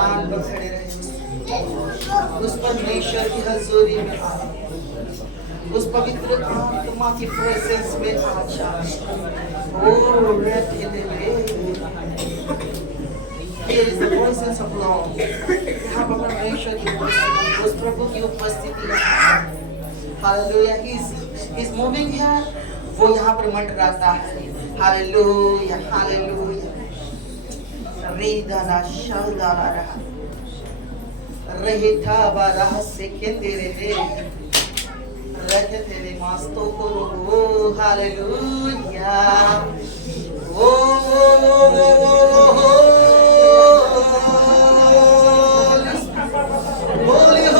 स्थान पर खड़े रहे, उस परमेश्वर की हजूरी में आ, उस पवित्र आत्मा की प्रेजेंस में आ जाए। ओ रहते Here is the presence of Lord. यहाँ पर परमेश्वर की उपस्थिति, उस प्रभु की उपस्थिति है। Hallelujah. He's moving here. वो यहाँ पर मंडराता है। Hallelujah. Hallelujah. Ridana shalala raha. Rehita baraha sekende rehe. Rekete le masto koro. Hallelujah. Holy,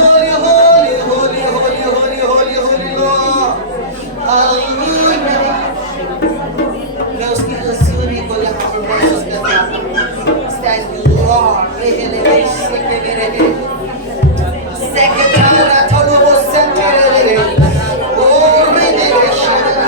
holy, holy, holy, holy, holy, holy, holy Lord. Hallelujah. मैं उसकी हजूरी को यहाँ पर महसूस करता हूँ। Stand Lord, रहने में सेके में रहे, सेके तारा थोड़ो वो सेंटे रहे, ओ रहने में शायद।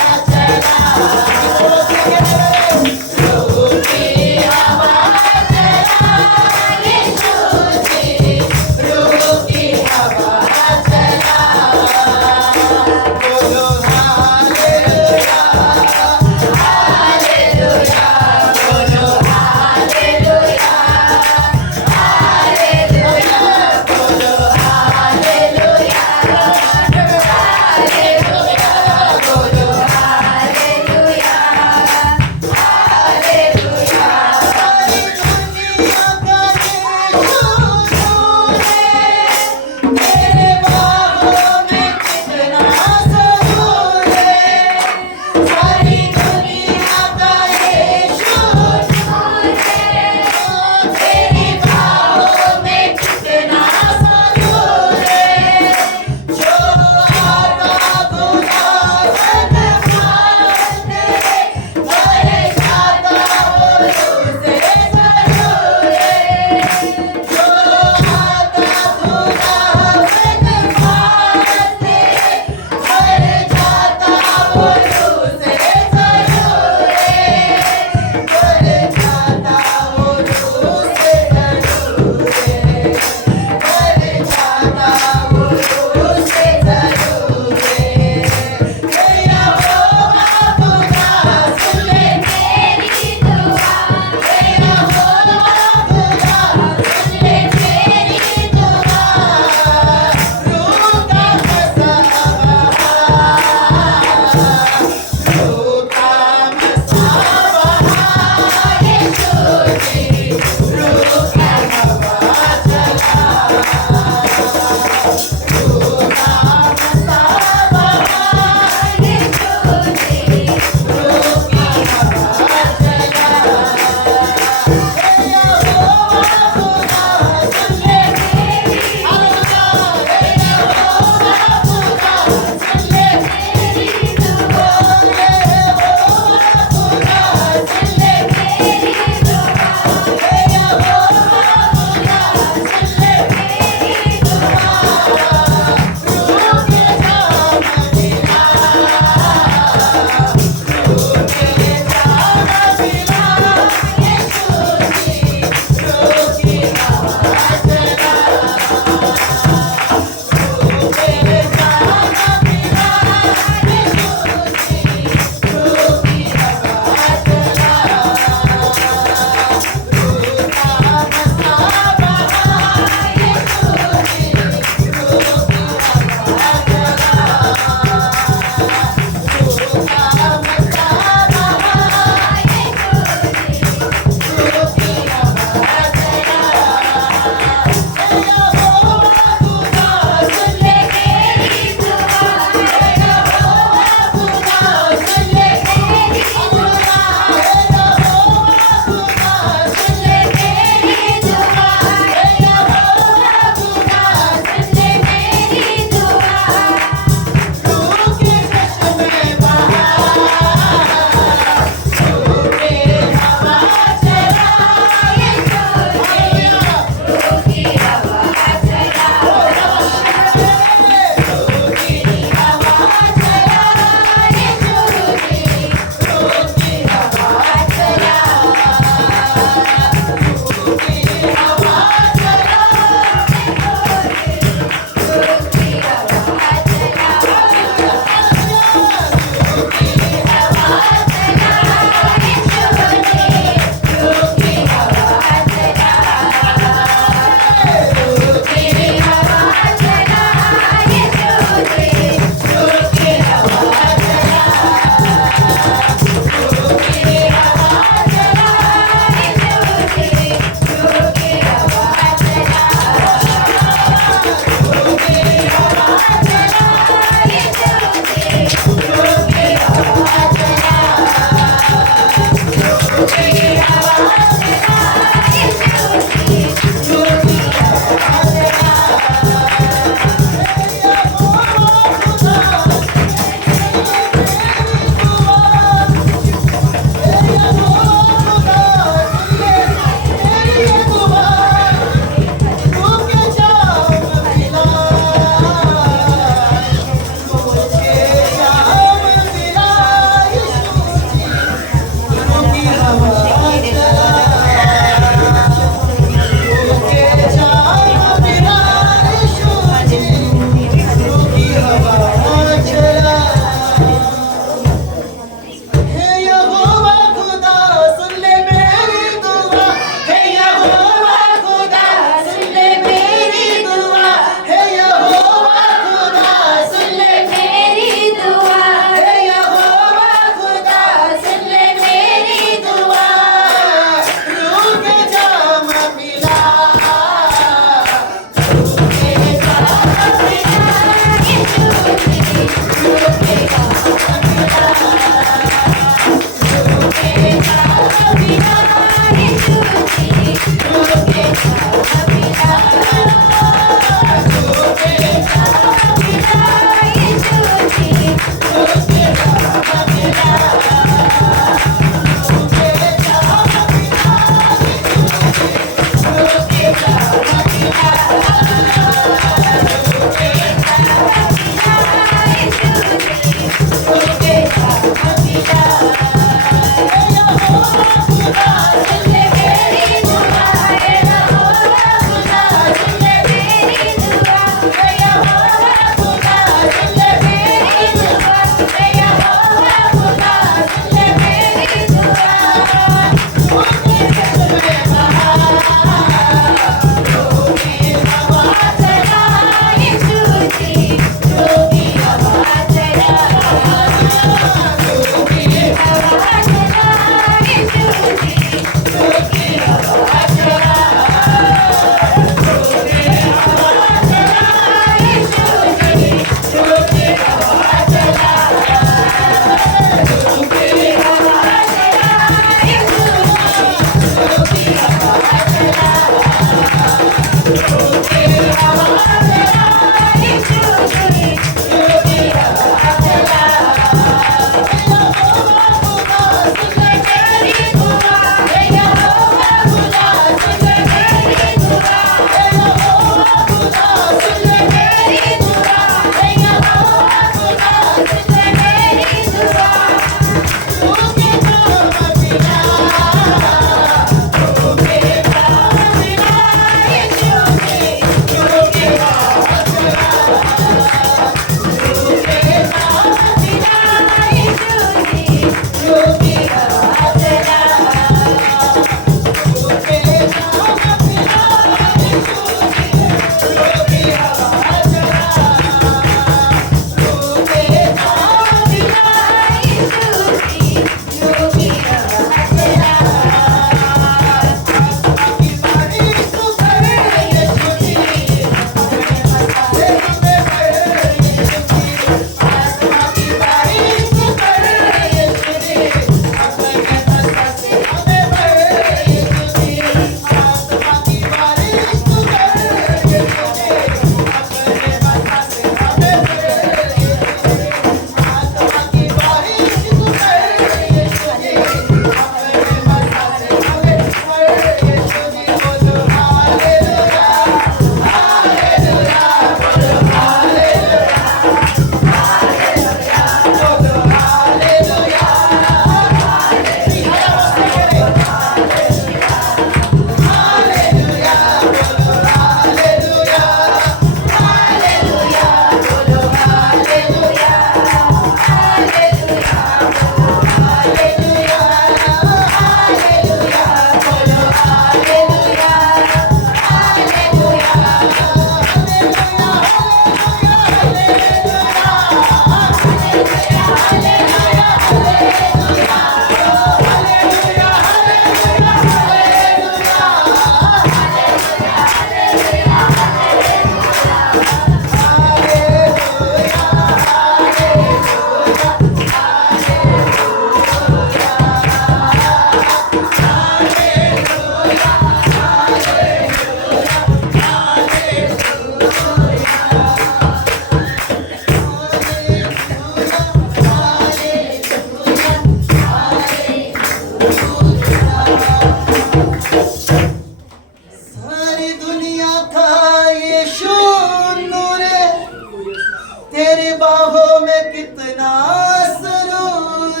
इतना सुरूर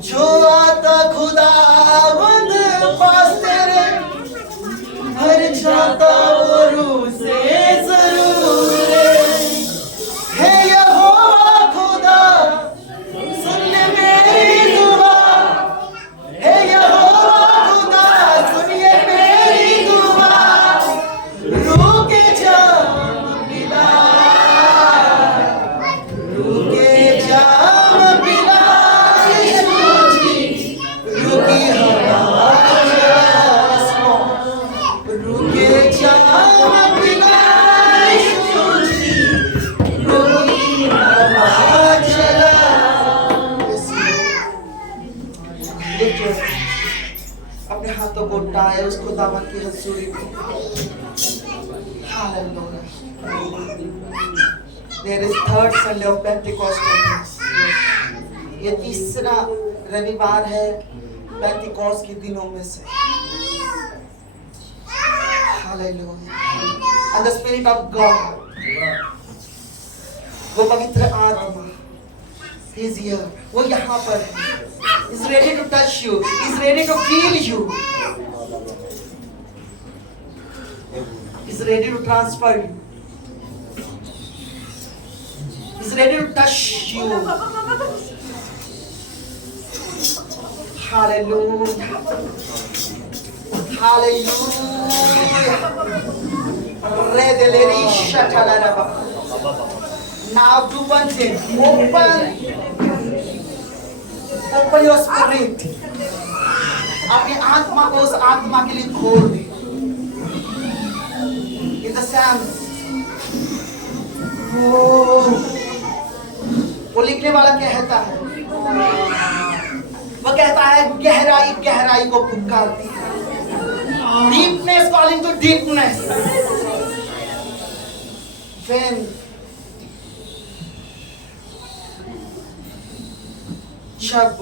जो आता खुदावंद पास तेरे भर जाता वो रूह से जरूर है यहोवा खुदा सुन ले मेरी दुआ है यहोवा खुदा सुनिए मेरी दुआ रूह के जाम पिला रूह के जाम पिला यीशु जी रूह की हवा चला रूह के जाम पिला यीशु जी रूह की हवा चला। Lift your hands. अपने हाथों को उठाए उस खुदावन की हजूरी में। Hallelujah. There is third Sunday of Pentecostal. ये तीसरा रविवार है पेंटिकॉस्ट के दिनों में से। Hallelujah. And the Spirit of God, वो पवित्र आत्मा, He is here. वो यहाँ पर है. He's ready to touch you. He's ready to feel you. He's ready to transfer you. He's ready to touch you. Hallelujah. Hallelujah. Redeleri shatalaraba. Now do one thing. Open your spirit. अपनी आत्मा को उस आत्मा के लिए खोल दे। In the Psalms, वो लिखने वाला कहता है, वो कहता है गहराई गहराई को पुकारती है। Deepness calling to deepness. When जब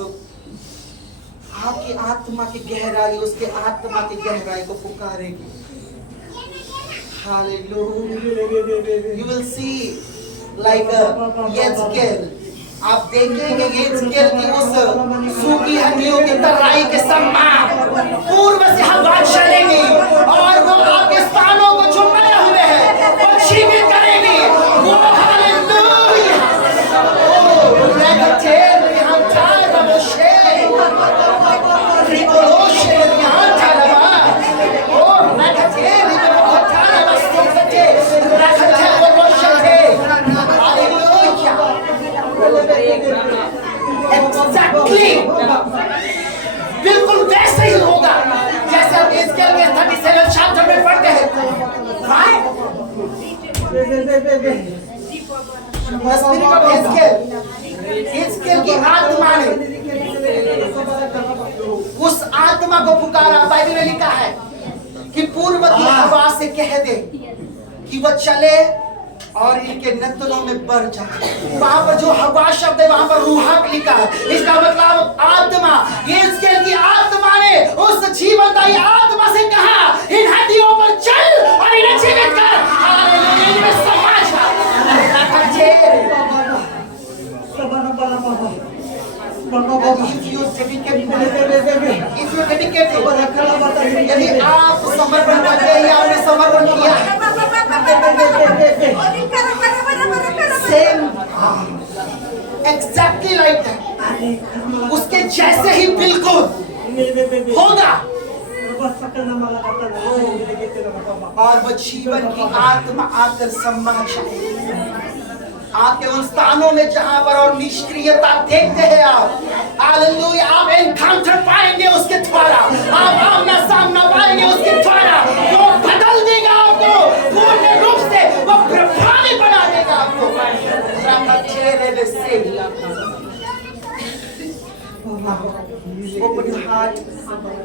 आपकी आत्मा की गहराई उसके आत्मा की गहराई को पुकारेगी, Hallelujah. You will see like Yezkel. आप देखेंगे यज्ञेल की उस सूखी हड्डियों की तराई के समान पूर्व से हवा चलेगी और वो आपके स्थानों को जो बने हुए हैं वो जीवित करेगी। वो हालेलुया। ओ रेगटेल यहाँ चार बमोशे रिबोशे यहाँ चालवा ओ रेगटेल इधर हटाने बस्तोंगे रेगटेल बमोशे हालेलुया। Exactly. बिल्कुल वैसे ही होगा जैसे हम यज्ञेल के 37 चैप्टर में पढ़ते हैं। Right? The spirit of यज्ञेल की आत्मा ने उस आत्मा को पुकारा। बाइबल में लिखा है कि पूर्व की हवा से कह दे कि वह चले और इनके नतनों में बढ़ जाए। वहां पर जो हवा शब्द है वहां पर रूहाक लिखा है। इसका मतलब आत्मा। यज्ञेल की आत्मा ने उस जीवनदायी आत्मा से कहा इन हड्डियों पर चल और इन्हें जीवित कर। हालेलुया। इनमें समा जा। If you dedicate, यदि आप समर्पण करते हैं या आपने समर्पण किया सेम exactly like that, उसके जैसे ही बिल्कुल होगा और वो जीवन की आत्मा आकर समा जाए आपके उन स्थानों में जहां पर और निष्क्रियता देखते हैं आप। हालेलुया। आप एनकाउंटर पाएंगे उसके द्वारा, आप आमना सामना पाएंगे उसके द्वारा। वो बदल देगा आपको पूर्ण रूप से, वो प्रभावी बना देगा आपको। Open your heart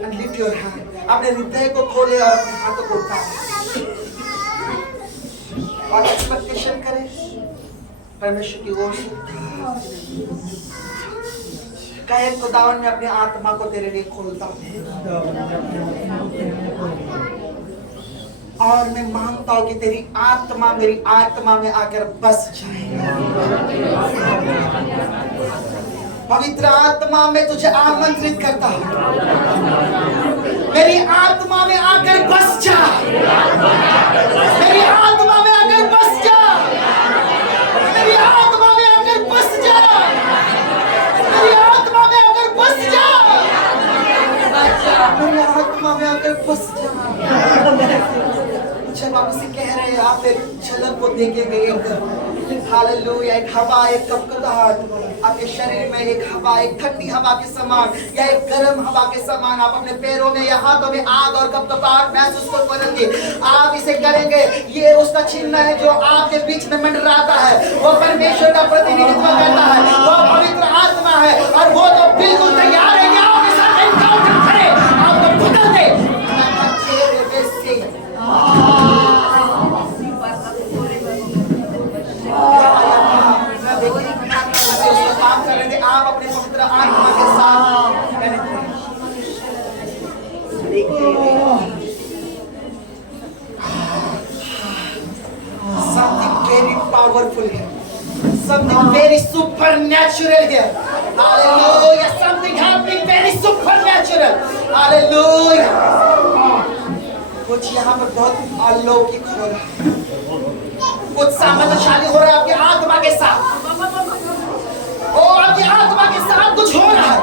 and lift your hand. अपने हृदय को खोले और अपने हाथों को उठाएं और एक्सपेक्टेशन करें परमेश्वर की ओर से। कहे खुदावन मैं अपने आत्मा को तेरे लिए खोलता हूँ और मैं मांगता हूँ कि तेरी आत्मा मेरी आत्मा में आकर बस जाए। पवित्र आत्मा में तुझे आमंत्रित करता हूं, मेरी आत्मा में आकर बस जा, मेरी आत्मा में आकर बस जा, मेरी आत्मा में आकर बस जा, मेरी आत्मा में आकर बस जा, मेरी आत्मा में आकर बस जा। जब आप इसे कह रहे हैं, आप एक झलक को देखेंगे, हालेलुया, एक हवा, एक कपकपाहट आपके शरीर में, एक हवा, एक ठंडी हवा के समान या एक गर्म हवा के समान आप अपने पैरों में या हाथों में आग और कपकपाहट महसूस करेंगे। आप इसे करेंगे, ये उसका चिन्ह है जो आपके बीच में मंडराता है, वो परमेश्वर का प्रतिनिधित्व करता है, वो पवित्र आत्मा है और वो तो बिल्कुल तैयार है कि आपके साथ एनकाउंटर करे, आपको बदल दे। काम कर रहे थे, आप अपने पवित्र आत्मा के साथ something very powerful here, something very supernatural here, hallelujah, something happening very supernatural, hallelujah। कुछ यहाँ पर बहुत अलौकिक हो रहा है, कुछ सामर्थ्यशाली हो रहा है आपके आत्मा के साथ, ओ आपकी आत्मा के साथ कुछ हो रहा है।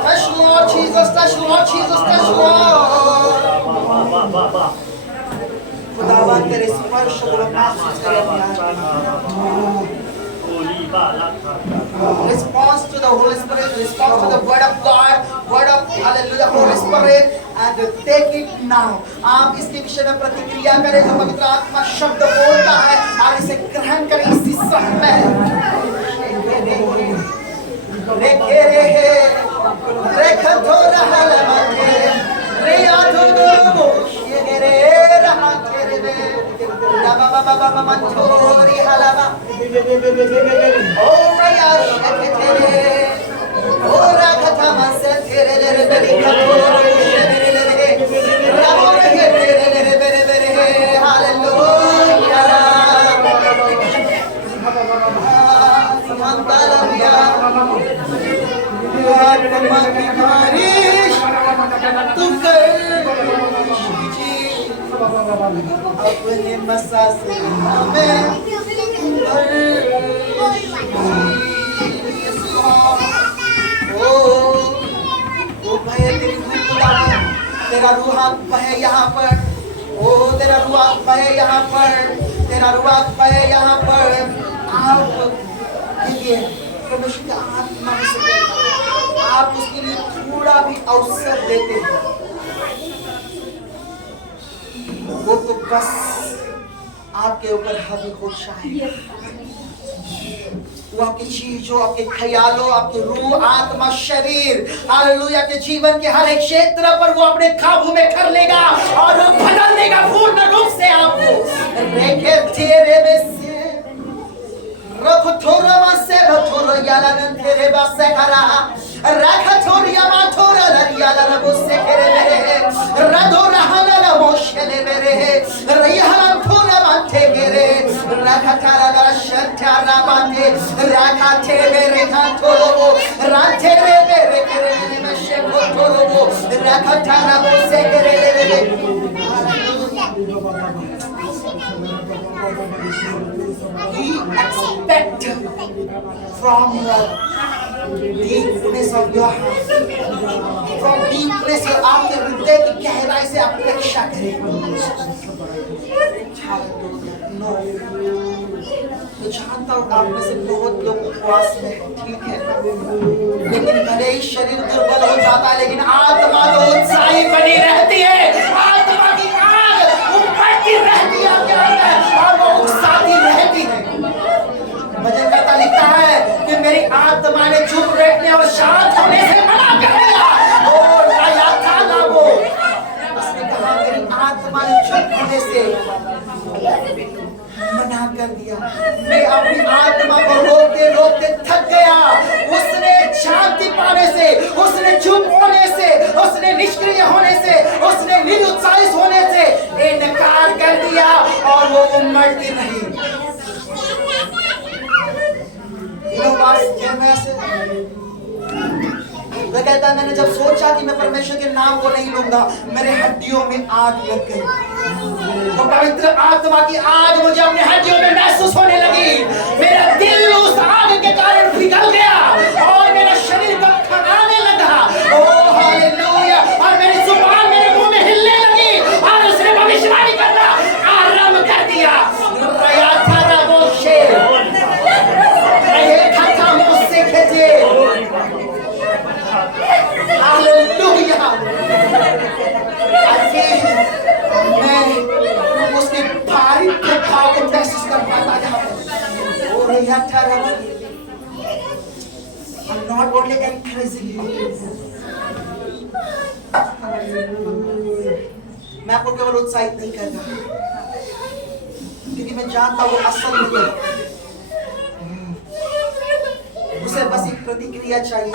Touch Lord Jesus, touch Lord Jesus, touch Lord। खुदावन तेरे स्पर्श को महसूस करें। Response to the Holy Spirit, response to the word of God, word of hallelujah, Holy Spirit, and take it now। आप इसके विषय में प्रतिक्रिया करें जो पवित्र आत्मा शब्द बोलता है और इसे ग्रहण करें इसी समय। रेखे रेहे रेखा थोड़ा हलमते रे आधुनो मोशे रे रहा तेरे में रबा बाबा बाबा मंथोरी हलमा ओ रया शके तेरे ओ राघता मनसे तेरे रे बेरी खतोरो शेरे रे रबो रे तेरे रे बेरे बेरे हालेलुया हम तालिया आत्मा की बारिश तू कर अपने मसा से हमें ओ भाई तेरी तेरा रूह बहे यहाँ पर, ओ तेरा रूह बहे यहाँ पर, तेरा रूह बहे यहाँ पर। आप देखिए परमेश्वर की आत्मा में से आप उसके लिए थोड़ा भी अवसर देते हैं, वो तो बस आपके ऊपर हावी हो जाएगा। वो आपकी चीजों, आपके ख्यालों, आपके रूह, आत्मा, शरीर, हालेलुया के जीवन के हर एक क्षेत्र पर वो अपने काबू में कर लेगा और वो बदल देगा पूर्ण रूप से आपको। रेखे तेरे में से रखथोरा मसे रथोरा याला तेरे बसे करा रखथोरिया माथोरा लरियाला रबसे करे मेरे रदोरा हला मोशले मेरे रियाला थोरा माथे करे रखथारा दर्शनथारा माथे रखथे मेरे हाथोरो राथे मेरे करे में से थोरो रखथारा बसे करे मेरे। We expect from the deepness of your heart, from deepness of आपके हृदय की गहराई से अपेक्षा करें। No, तो जानता हूँ आप में से बहुत लोग उपवास में ठीक है, लेकिन भले ही शरीर दुर्बल हो जाता है लेकिन आत्मा तो उत्साही बनी रहती है। आत्मा की आग उमड़ती रहती है आपके अंदर और वो उत्साही रहती है। भजनकर्ता लिखता है कि मेरी आत्मा ने चुप बैठने और शांत होने से मना कर दिया। और नया था ना वो, उसने कहा मेरी आत्मा ने चुप होने से मना कर दिया। मैं अपनी आत्मा को रोकते रोकते थक गया। उसने जान वैसे वह कहता है मैंने जब सोचा कि मैं परमेश्वर के नाम को नहीं लूंगा, मेरे हड्डियों में आग लग गई। वो पवित्र आत्मा की आग मुझे अपने हड्डियों में महसूस होने लगी। मेरा दिल उस आग के कारण पिघल गया और मेरा शरीर थकाने लगा। Oh hallelujah. और मेरी जुबान मेरे मुंह में हिलने लगी और उसने भविष्यवाणी करना आरंभ कर दिया। मैं उसके भारी प्रभाव को महसूस कर पाता था। I'm not only encouraging you, मैं आपको केवल उत्साहित नहीं कर रहा, क्योंकि मैं जानता हूँ असल में उसे बस एक प्रतिक्रिया चाहिए,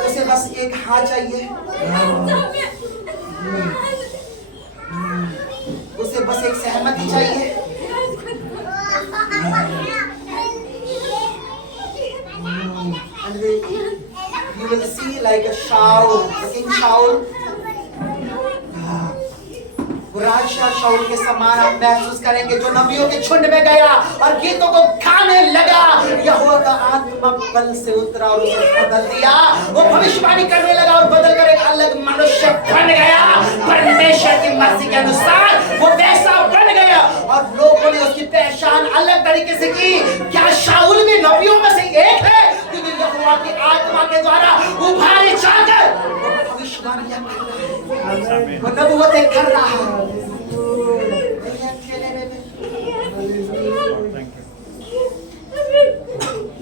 उसे बस एक हाँ चाहिए, उसे बस एक सहमति चाहिए। And you will see like a Shaul, King Shaul, राजा शाऊल के समान आप महसूस करेंगे, जो नबियों के झुंड में गया और गीतों को गाने लगा। यहोवा का आत्मा बल से उतरा और उसे बदल दिया। वो भविष्यवाणी करने लगा और बदल कर एक अलग मनुष्य बन गया। परमेश्वर की मर्जी के अनुसार वो वैसा बन गया और लोगों ने उसकी पहचान अलग तरीके से की। क्या शाऊल भी नबियों में से एक है? क्योंकि यहोवा की आत्मा के द्वारा उभारे जाकर वो भविष्यवाणियां कर रहा है, वो नबूवतें कर रहा है।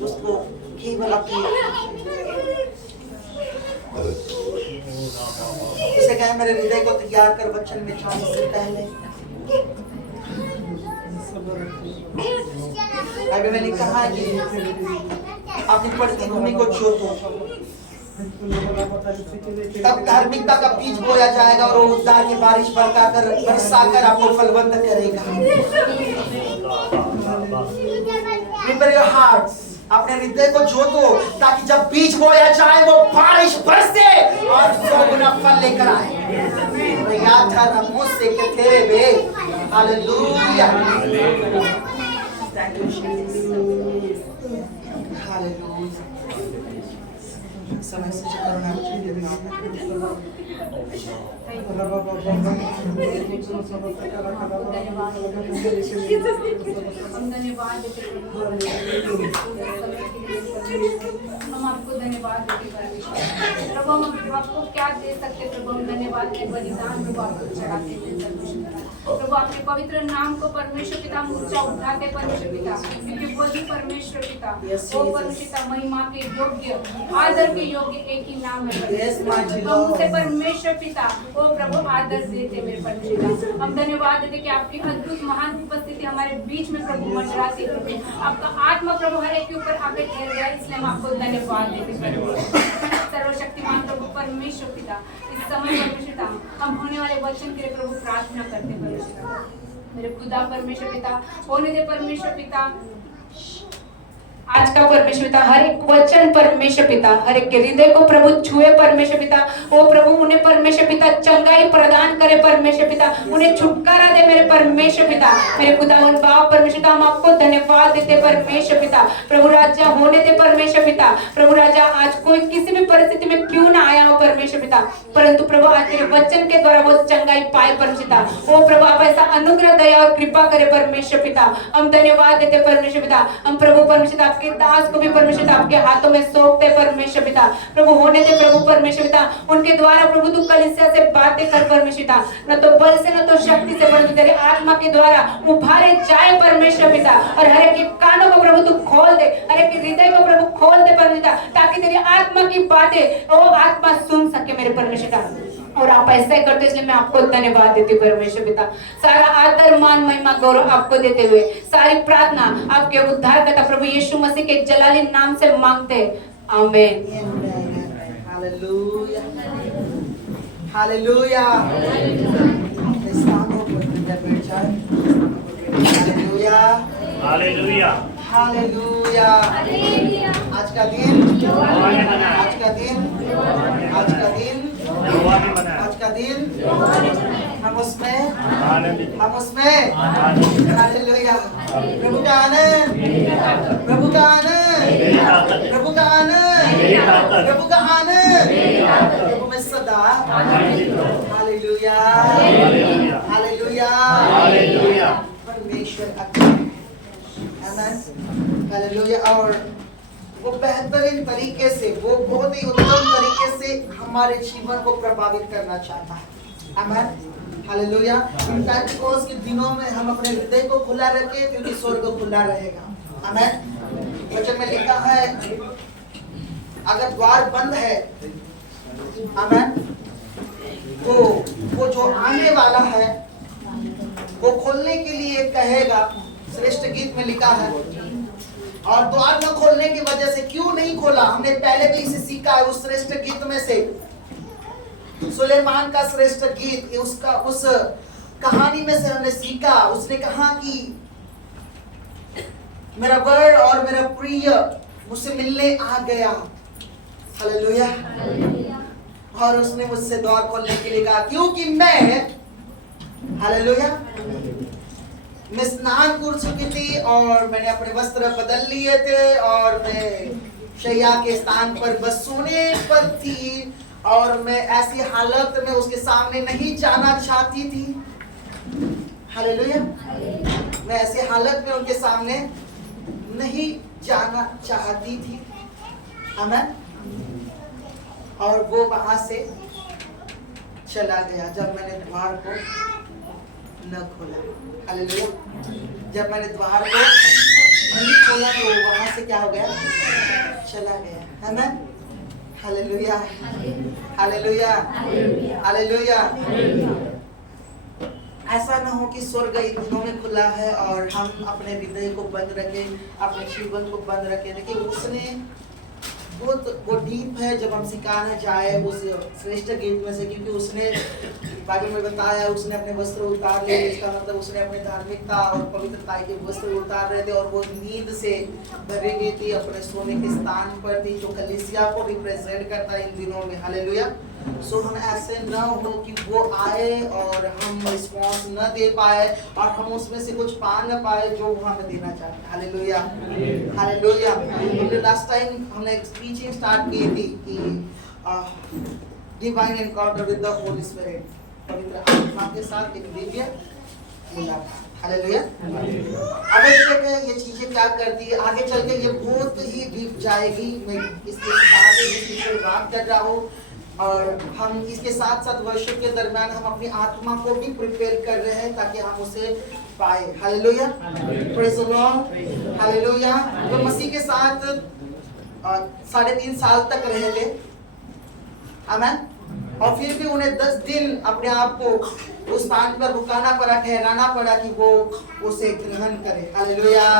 उसको केवल अपनी उसे कहे मेरे हृदय को तैयार कर वचन में जाने से पहले। अभी मैंने कहा कि अपनी पृष्ठभूमि को छोड़ो, तब धार्मिकता का बीज बोया जाएगा और वो उद्धार की बारिश बरसाकर आपको फलवंत करेगा। Prepare your hearts, अपने हृदय को जोतो ताकि जब बीज बोया जाए वो बारिश बरसे और 100 गुना फल लेकर आए। याद था ना मुझसे कि तेरे बे हालेलुया, हालेलुया। समय से करुणा हम आपको धन्यवाद देते हैं प्रभु। हम आपको क्या दे सकते प्रभु? हम धन्यवाद के बलिदान प्रभु आपको चढ़ाते हैं प्रभु। अपने पवित्र नाम को परमेश्वर पिता ऊंचा उठाते परमेश्वर पिता, क्योंकि वही परमेश्वर पिता वो परमेश्वर पिता महिमा के योग्य आदर के योग्य एक ही नाम है। हम उसे परमेश्वर पिता वो प्रभु आदर देते मेरे परमेश्वर पिता। हम धन्यवाद देते कि आपकी अद्भुत महान उपस्थिति हमारे बीच में प्रभु मंडराती प्रभु। आपका आत्मा प्रभु हर एक के ऊपर आके ठहर गया, इसलिए हम आपको धन्यवाद देते सर्वशक्तिमान प्रभु परमेश्वर पिता। इस समय परमेश्वर पिता हम होने वाले वचन के लिए प्रभु प्रार्थना करते परमेश्वर मेरे खुदा परमेश्वर पिता। होने दे परमेश्वर पिता आज का परमेश्वर पिता हर एक वचन परमेश्वर पिता हर एक के हृदय को प्रभु छुए परमेश्वर पिता। ओ प्रभु उन्हें परमेश्वर पिता चंगाई प्रदान करे परमेश्वर पिता, उन्हें छुटकारा दे मेरे परमेश्वर पिता। मेरे खुदा उन बाप परमेश्वर पिता हम आपको धन्यवाद देते परमेश्वर पिता। प्रभु राजा होने दे परमेश्वर पिता। प्रभु राजा आज कोई किसी भी परिस्थिति में क्यों ना आया हो परमेश्वर पिता, परंतु प्रभु आज तेरे वचन के द्वारा वो चंगाई पाए परमेश्वर पिता। ओ प्रभु आप ऐसा अनुग्रह दया और कृपा करे परमेश्वर पिता। हम धन्यवाद देते परमेश्वर पिता। हम प्रभु परमेश्वर पिता के दास को भी परमेश्वर आपके हाथों में सौंपते परमेश्वर पिता। प्रभु होने दे प्रभु परमेश्वर पिता, उनके द्वारा प्रभु तू कलीसिया से बातें कर परमेश्वर पिता, न तो बल से न तो शक्ति से परंतु तेरे आत्मा के द्वारा उभारे जाए परमेश्वर पिता। और हर एक के कानों को प्रभु तू खोल दे, हर एक के हृदय को प्रभु खोल दे परमेश्वर पिता, ताकि तेरी आत्मा की बातें वो आत्मा सुन सके मेरे परमेश्वर पिता। और आप ऐसा करते इसलिए मैं आपको धन्यवाद देती हूँ परमेश्वर पिता। सारा आदर मान महिमा गौरव आपको देते हुए सारी प्रार्थना आपके उद्धारकर्ता प्रभु यीशु मसीह के जलाली नाम से मांगते आमीन। Hallelujah hallelujah hallelujah. Hallelujah. Hallelujah. Hallelujah. आज का दिन, यहोवा ने बनाया। आज का दिन, आज का दिन, यहोवा ने बनाया। आज का दिन हम उसमें, आनंदित। हम उसमें आनंदित। हालेलुया। प्रभु का आनंद, प्रभु का मेरी आनंद, ताकत। प्रभु का आनंद, मेरी ताकत। प्रभु का आनंद, मेरी ताकत। प्रभु में सदा आनंदित रहो। Hallelujah, hallelujah. हालेलुया। हालेलुया। परमेश्वर अच्छा है। आमेन। हालेलुया। और वो बेहतरीन तरीके से, वो बहुत ही उत्तम तरीके से हमारे जीवन को प्रभावित करना चाहता है। आमेन। हालेलुया। पेंटेकोस्ट के दिनों में हम अपने हृदय को खुला रखें, क्योंकि स्वर्ग खुला रहेगा। आमेन। वचन में लिखा है, अगर द्वार बंद है, आमेन, तो वो जो आने वाला है वो खोलने के लिए कहेगा। श्रेष्ठ गीत में लिखा है, और द्वार न खोलने की वजह से क्यों नहीं खोला, हमने पहले भी इसे सीखा है उस श्रेष्ठ गीत में से। सुलेमान का श्रेष्ठ गीत, उसका उस कहानी में से हमने सीखा। उसने कहा कि मेरा वर्ड और मेरा प्रिय मुझसे मिलने आ गया। हालेलुया। और उसने मुझसे द्वार खोलने के लिए कहा, क्योंकि मैं, हालेलुया, मैं स्नान कर चुकी थी और मैंने अपने वस्त्र बदल लिए थे और मैं शैया के स्थान पर बस सोने पर थी और मैं ऐसी हालत में उसके सामने नहीं जाना चाहती थी। हालेलुया। मैं ऐसी हालत में उनके सामने नहीं जाना चाहती थी। आमेन। और वो वहां से चला गया जब मैंने द्वार को न खोला। हालेलुया। जब मैंने द्वार को नहीं खोला तो वहां से क्या हो गया, चला गया। है ना। Hallelujah, hallelujah, hallelujah. ऐसा ना हो कि स्वर्ग इन दिनों में खुला है और हम अपने हृदय को बंद रखें, अपने जीवन को बंद रखें। लेकिन उसने वो डीप है जब हम सिखाने जाए उस श्रेष्ठ गीत में से, क्योंकि उसने बाइबल में बताया उसने अपने वस्त्र उतार लिए। इसका मतलब उसने अपने धार्मिकता और पवित्रता के वस्त्र उतार रहे थे और वो नींद से भरी हुई थी, अपने सोने के स्थान पर थी, जो कलीसिया को रिप्रेजेंट करता है इन दिनों में। हालेलुया। सो हम ऐसे न हो कि वो आए और हम रिस्पॉन्स न दे पाए और हम उसमें से कुछ पा न पाए जो वो हमें देना चाहते हैं। Hallelujah, hallelujah. हमने लास्ट टाइम हमने टीचिंग स्टार्ट की थी कि divine encounter with the Holi spirit, पवित्र आत्मा के साथ एक दिव्य मुलाकात। हालेलुया। आवश्यक है ये चीजें क्या करती है, आगे चल के ये बहुत ही डीप जाएगी। मैं इसके साथ इसकी शुरुआत कर रहा हूँ और हम इसके साथ साथ वर्शिप के दरमियान हम अपनी आत्मा को भी प्रिपेयर कर रहे हैं ताकि हम उसे पाए। Hallelujah, praise the Lord, hallelujah. तो मसीह के साथ 3.5 साल तक रहे थे, आमेन। और फिर भी उन्हें 10 दिन अपने आप को उस स्थान पर रुकाना पड़ा, ठहराना पड़ा कि वो उसे ग्रहण करे। Hallelujah,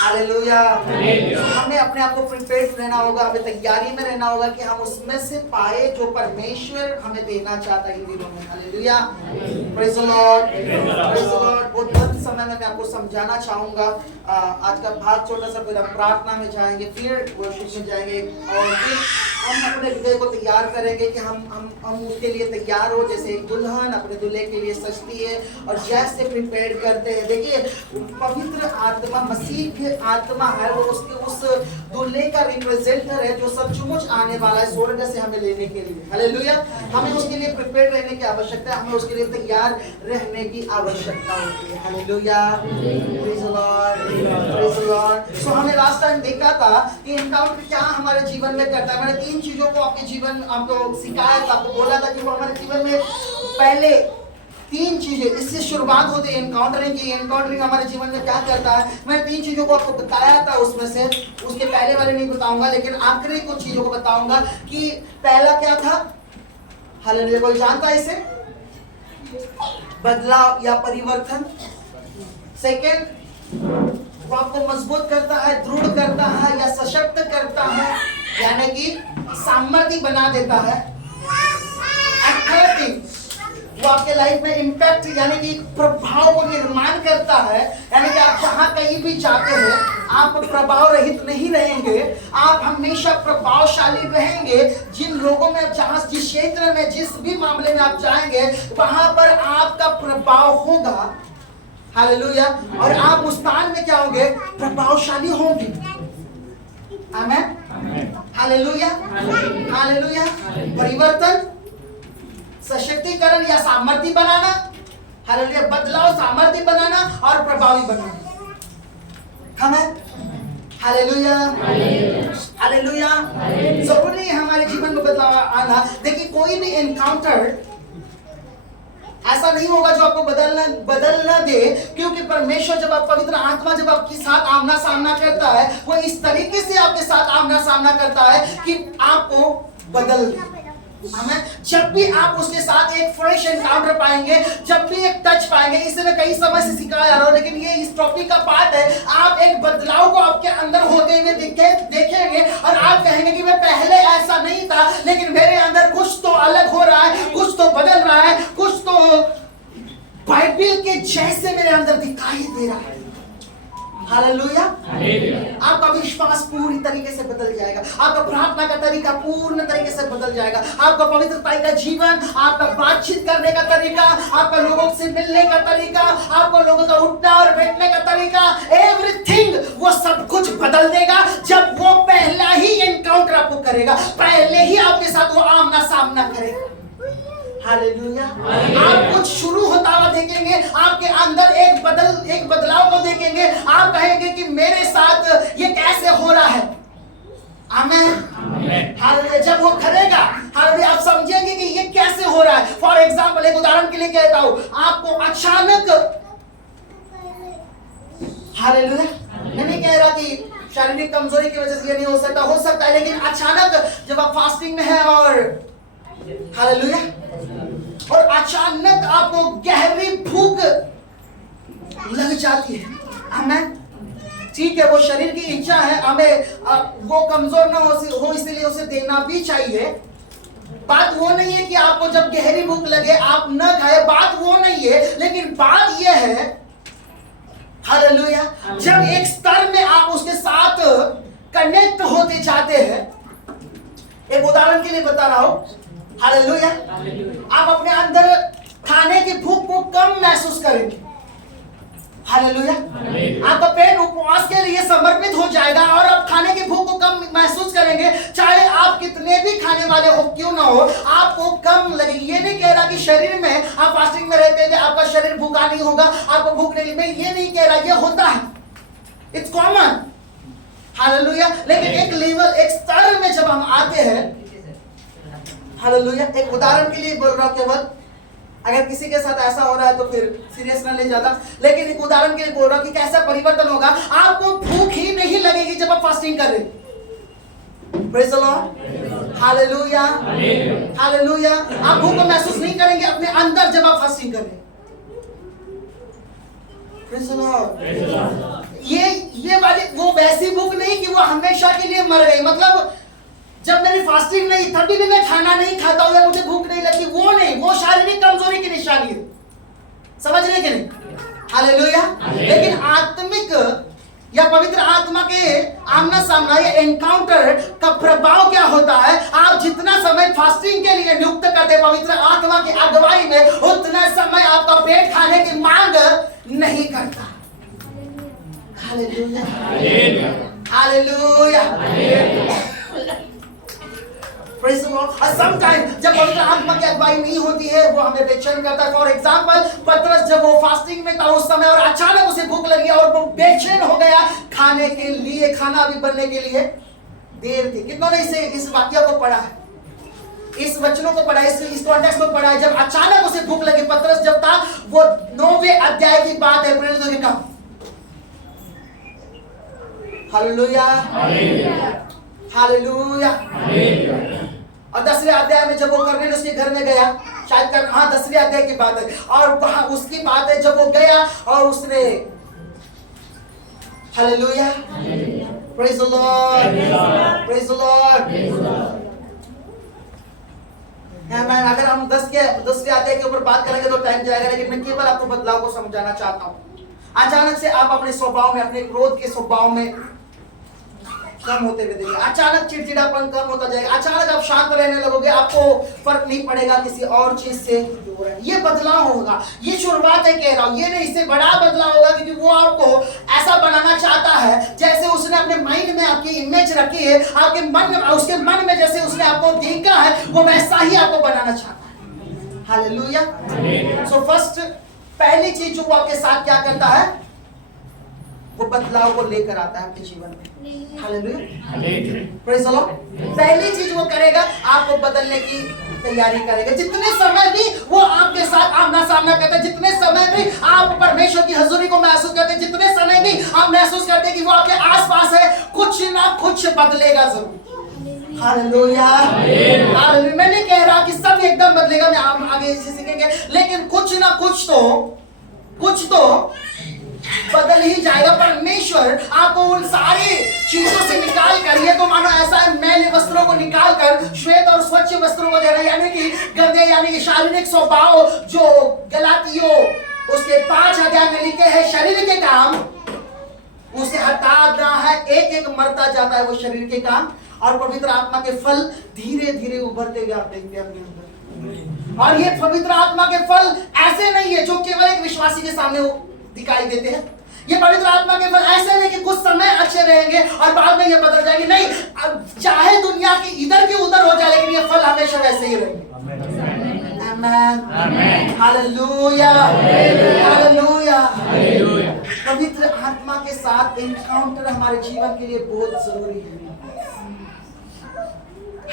hallelujah. हमें अपने आप को प्रिपेयर रहना होगा, हमें तैयारी में रहना होगा कि हम उसमें से पाए जो परमेश्वर हमें देना चाहता है इन दिनों में। Hallelujah, praise the lord, praise the Lord. बहुत कम समय में मैं आपको समझाना चाहूंगा। आज का भाग छोटा सा, फिर हम प्रार्थना में जाएंगे, फिर वर्शिप में जाएंगे और फिर हम अपने हृदय को तैयार करेंगे कि हम उसके लिए तैयार हो, जैसे एक दुल्हन अपने दूल्हे के लिए सजती है और जैसे प्रिपेयर करते हैं। देखिए, पवित्र आत्मा मसीह की आत्मा है, वो उसके उस दूल्हे का रिप्रेजेंटर है जो सचमुच आने वाला है स्वर्ग से हमें लेने के लिए। हालेलुया। हमें उसके लिए प्रिपेयर रहने की आवश्यकता है, हमें उसके लिए तैयार रहने की आवश्यकता होती है। Hallelujah, praise the lord, praise the lord. So हमने लास्ट टाइम देखा था कि एनकाउंटर क्या हमारे जीवन में करता है। मैंने 3 चीजों को आपके जीवन आपको सिखाया था, आपको बोला था कि वो हमारे जीवन में पहले 3 चीजें, इससे शुरुआत होती है एनकाउंटरिंग की। एनकाउंटरिंग हमारे जीवन में क्या करता है, मैंने 3 चीजों को आपको बताया था, उसमें से उसके पहले वाले नहीं बताऊंगा, लेकिन आखिरी कुछ चीजों को बताऊंगा कि पहला क्या था। हालेलुया, कोई जानता है इसे? बदलाव या परिवर्तन। सेकेंड, वो आपको मजबूत करता है, दृढ़ करता है या सशक्त करता है, यानी कि सामर्थ्य बना देता है। And third thing, वो आपके लाइफ में इम्पैक्ट यानी कि प्रभाव को निर्माण करता है। यानी कि आप जहां कहीं भी जाते हैं आप प्रभाव रहित नहीं रहेंगे, आप हमेशा प्रभावशाली रहेंगे। जिन लोगों में जहां जिस क्षेत्र में जिस भी मामले में आप जाएंगे वहां पर आपका प्रभाव होगा। हालेलुया। और आप उस स्थान में क्या होंगे? प्रभावशाली होंगे। आमेन। हालेलुया। हालेलुया। परिवर्तन, सशक्तिकरण या सामर्थ्य बनाना, हालेलुया, बदलाव, सामर्थ्य बनाना और प्रभावी बनाना। आमेन। हालेलुया। हालेलुया। जरूरी है हमारे जीवन में बदलाव आना। देखिए कोई भी एनकाउंटर ऐसा नहीं होगा जो आपको बदलना दे, क्योंकि परमेश्वर जब आप पवित्र आत्मा जब आपके साथ आमना सामना करता है वो इस तरीके से आपके साथ आमना सामना करता है कि आपको बदल दे। हमें जब भी आप उसके साथ एक फ्रेश एनकाउंटर पाएंगे, जब भी एक टच पाएंगे, इसे मैं कई समय से सिखाया जा रहा हूं लेकिन ये इस टॉपिक का पार्ट है। आप एक बदलाव को आपके अंदर होते हुए देखेंगे और आप कहेंगे कि मैं पहले ऐसा नहीं था लेकिन मेरे अंदर कुछ तो अलग हो रहा है, कुछ तो बदल रहा है, कुछ तो बाइबल के जैसे मेरे अंदर दिखाई दे रहा है। हालेलुया। आपका विश्वास पूरी तरीके से बदल जाएगा, आपका प्रार्थना का तरीका पूर्ण तरीके से बदल जाएगा, आपका पवित्रता का जीवन, आपका बातचीत करने का तरीका, आपका लोगों से मिलने का तरीका, आपको लोगों का उठना और बैठने का तरीका, एवरीथिंग वो सब कुछ बदल देगा जब वो पहला ही एनकाउंटर आपको करेगा, पहले ही आपके साथ वो आमना सामना करेगा। हालेलुया। आप कुछ शुरू होता हुआ देखेंगे, आपके अंदर एक बदलाव को देखेंगे, आप कहेंगे कि मेरे साथ ये कैसे हो रहा है। आमीन। हालेलुया। जब वो करेगा, हालेलुया, आप समझेंगे कि ये कैसे हो रहा है। फॉर एग्जाम्पल, एक उदाहरण के लिए कहता हूं, आपको अचानक, हालेलुया, मैं नहीं कह रहा कि शारीरिक कमजोरी की वजह से ये नहीं हो सकता है, लेकिन अचानक जब आप फास्टिंग में है और हालेलुया, और अचानक आपको गहरी भूख लग जाती है। आमीन। ठीक है, वो शरीर की इच्छा है, हमें वो कमजोर ना हो इसलिए उसे देना भी चाहिए। बात वो नहीं है कि आपको जब गहरी भूख लगे आप न खाए, बात वो नहीं है, लेकिन बात यह है, हालेलुया, जब एक स्तर में आप उसके साथ कनेक्ट होते जाते हैं। एक उदाहरण के लिए बता रहा हूं, हालेलुया, आप अपने अंदर खाने की भूख को कम महसूस करेंगे। हालेलुया। आपका पेट उपवास के लिए समर्पित हो जाएगा और आप खाने की भूख को कम महसूस करेंगे, चाहे आप कितने भी खाने वाले हो क्यों ना हो, आपको कम लगेगी। ये नहीं कह रहा कि शरीर में आप फास्टिंग में रहते हैं आपका शरीर भूखा नहीं होगा, आपको भूख नहीं, मैं ये नहीं कह रहा, ये होता है, इट्स कॉमन। हालेलुया। लेकिन एक लेवल, एक स्तर में जब हम आते हैं, हालेलुया, एक उदाहरण के लिए बोल रहा हूं केवल, अगर किसी के साथ ऐसा हो रहा है तो फिर सीरियस ना ले जाता, लेकिन एक उदाहरण के लिए बोल रहा हूं कि कैसा परिवर्तन होगा। आपको भूख ही नहीं लगेगी जब आप फास्टिंग कर रहे। Praise the Lord. Hallelujah. Hallelujah. आप भूख को महसूस नहीं करेंगे अपने अंदर जब आप फास्टिंग कर रहे। Praise the Lord. ये वाली वो वैसी भूख नहीं कि वो हमेशा के लिए मर गई, मतलब जब मेरी फास्टिंग नहीं तभी भी मैं खाना नहीं खाता हूं या मुझे भूख नहीं लगती, वो नहीं, वो शारीरिक कमजोरी की निशानी है। समझ रहे कि नहीं? हालेलुया। लेकिन आत्मिक या पवित्र आत्मा के आमना सामना या एनकाउंटर का प्रभाव क्या होता है? आप जितना समय फास्टिंग के लिए नियुक्त करते पवित्र आत्मा की अगुवाई में, उतना समय आपका पेट खाने की मांग नहीं करता। Hallelujah. Hallelujah. Praise the Lord. Sometimes जब पवित्र आत्मा की अगुवाई नहीं होती है वो हमें बेचैन करता है। फॉर एग्जाम्पल, पतरस जब वो फास्टिंग में था उस समय और अचानक उसे भूख लगी और वो बेचैन हो गया खाने के लिए, खाना भी बनने के लिए देर थी। कितनों ने इस वाक्य को पढ़ा है, इस वचनों को पढ़ा है, इस कॉन्टेक्स्ट में पढ़ा है? जब अचानक उसे भूख लगी, पतरस जब था, वो 9वें अध्याय की बात है, प्रेरितों के काम। हालेलुया। हालेलुया। और 10वें अध्याय में जब वो करने उसके घर में गया, शायद 10वें अध्याय की बात है, और वहां उसकी बात है जब वो गया और उसने, hallelujah, praise the lord, praise the lord. Amen. अगर हम 10वें अध्याय के ऊपर बात करेंगे तो टाइम जाएगा, लेकिन मैं केवल आपको बदलाव को समझाना चाहता हूँ। अचानक से आप अपने स्वभाव में, अपने क्रोध के स्वभाव में कम होते हुए देखिए। अचानक चिड़चिड़ापन कम होता जाएगा, अचानक आप शांत रहने लगोगे, आपको फर्क नहीं पड़ेगा किसी और चीज से। ये बदलाव होगा, ये शुरुआत है कह रहा हूं, ये नहीं, इससे बड़ा बदलाव होगा, क्योंकि वो आपको ऐसा बनाना चाहता है जैसे उसने अपने माइंड में आपकी इमेज रखी है, आपके मन में, उसके मन में जैसे उसने आपको देखा है, वो वैसा ही आपको बनाना चाहता है। हालेलुया। सो फर्स्ट, पहली चीज जो वो आपके साथ क्या करता है, वो बदलाव को लेकर आता है आपके जीवन में। Hallelujah, praise the Lord. पहली चीज वो करेगा, आपको बदलने की तैयारी करेगा। जितने समय भी वो आपके साथ आमना सामना करता है, जितने समय भी आप परमेश्वर की हजूरी को महसूस करते हैं, जितने समय भी आप महसूस करते हैं कि वो आपके आसपास है, कुछ ना कुछ बदलेगा जरूर। Hallelujah, hallelujah. मैं नहीं कह रहा कि सब एकदम बदलेगा, मैं आगे इसे सीखेंगे, लेकिन कुछ ना कुछ तो बदल ही जाएगा। परमेश्वर आपको उन सारी चीजों से निकाल कर, ये तो मानो ऐसा है मैले वस्त्रों को निकाल कर श्वेत और स्वच्छ वस्त्रों को दे रहा है, यानी कि गंदे, यानी कि शारीरिक स्वभाव जो गलातियों उसके 5 अध्याय में लिखे हैं, शरीर के काम उसे हटाना है। एक एक मरता जाता है वो शरीर के काम, और पवित्र आत्मा के फल धीरे धीरे उभरते हुए आप देखते हैं अपने अंदर। और ये पवित्र आत्मा के फल ऐसे नहीं है जो केवल एक विश्वासी के सामने दिखाई देते हैं। ये पवित्र आत्मा के फल ऐसे नहीं कि कुछ समय अच्छे रहेंगे और बाद में ये बदल जाएंगे, नहीं, चाहे दुनिया की इधर की उधर हो जाए, लेकिन ये फल हमेशा वैसे ही रहेंगे। आमेन, हालेलुया, हालेलुया। पवित्र आत्मा के साथ एनकाउंटर हमारे जीवन के लिए बहुत जरूरी है।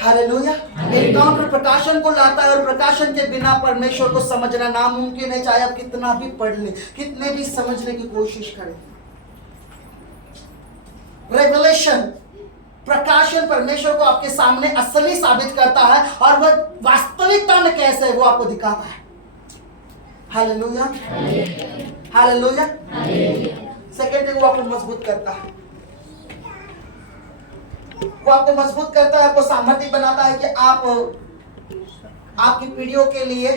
हालेलुया। एनकाउंटर प्रकाशन को लाता है, और प्रकाशन के बिना परमेश्वर को समझना नामुमकिन है, चाहे आप कितना भी पढ़ ले, कितने भी समझने की कोशिश करें। रेवलेशन, प्रकाशन परमेश्वर को आपके सामने असली साबित करता है, और वह वास्तविकता में कैसे है वो आपको दिखाता है। Hallelujah, hallelujah. सेकंड थिंग, वो आपको मजबूत करता है, वो आपको मजबूत करता है, आपको सामर्थ्य बनाता है कि आप आपकी पीढ़ियों के लिए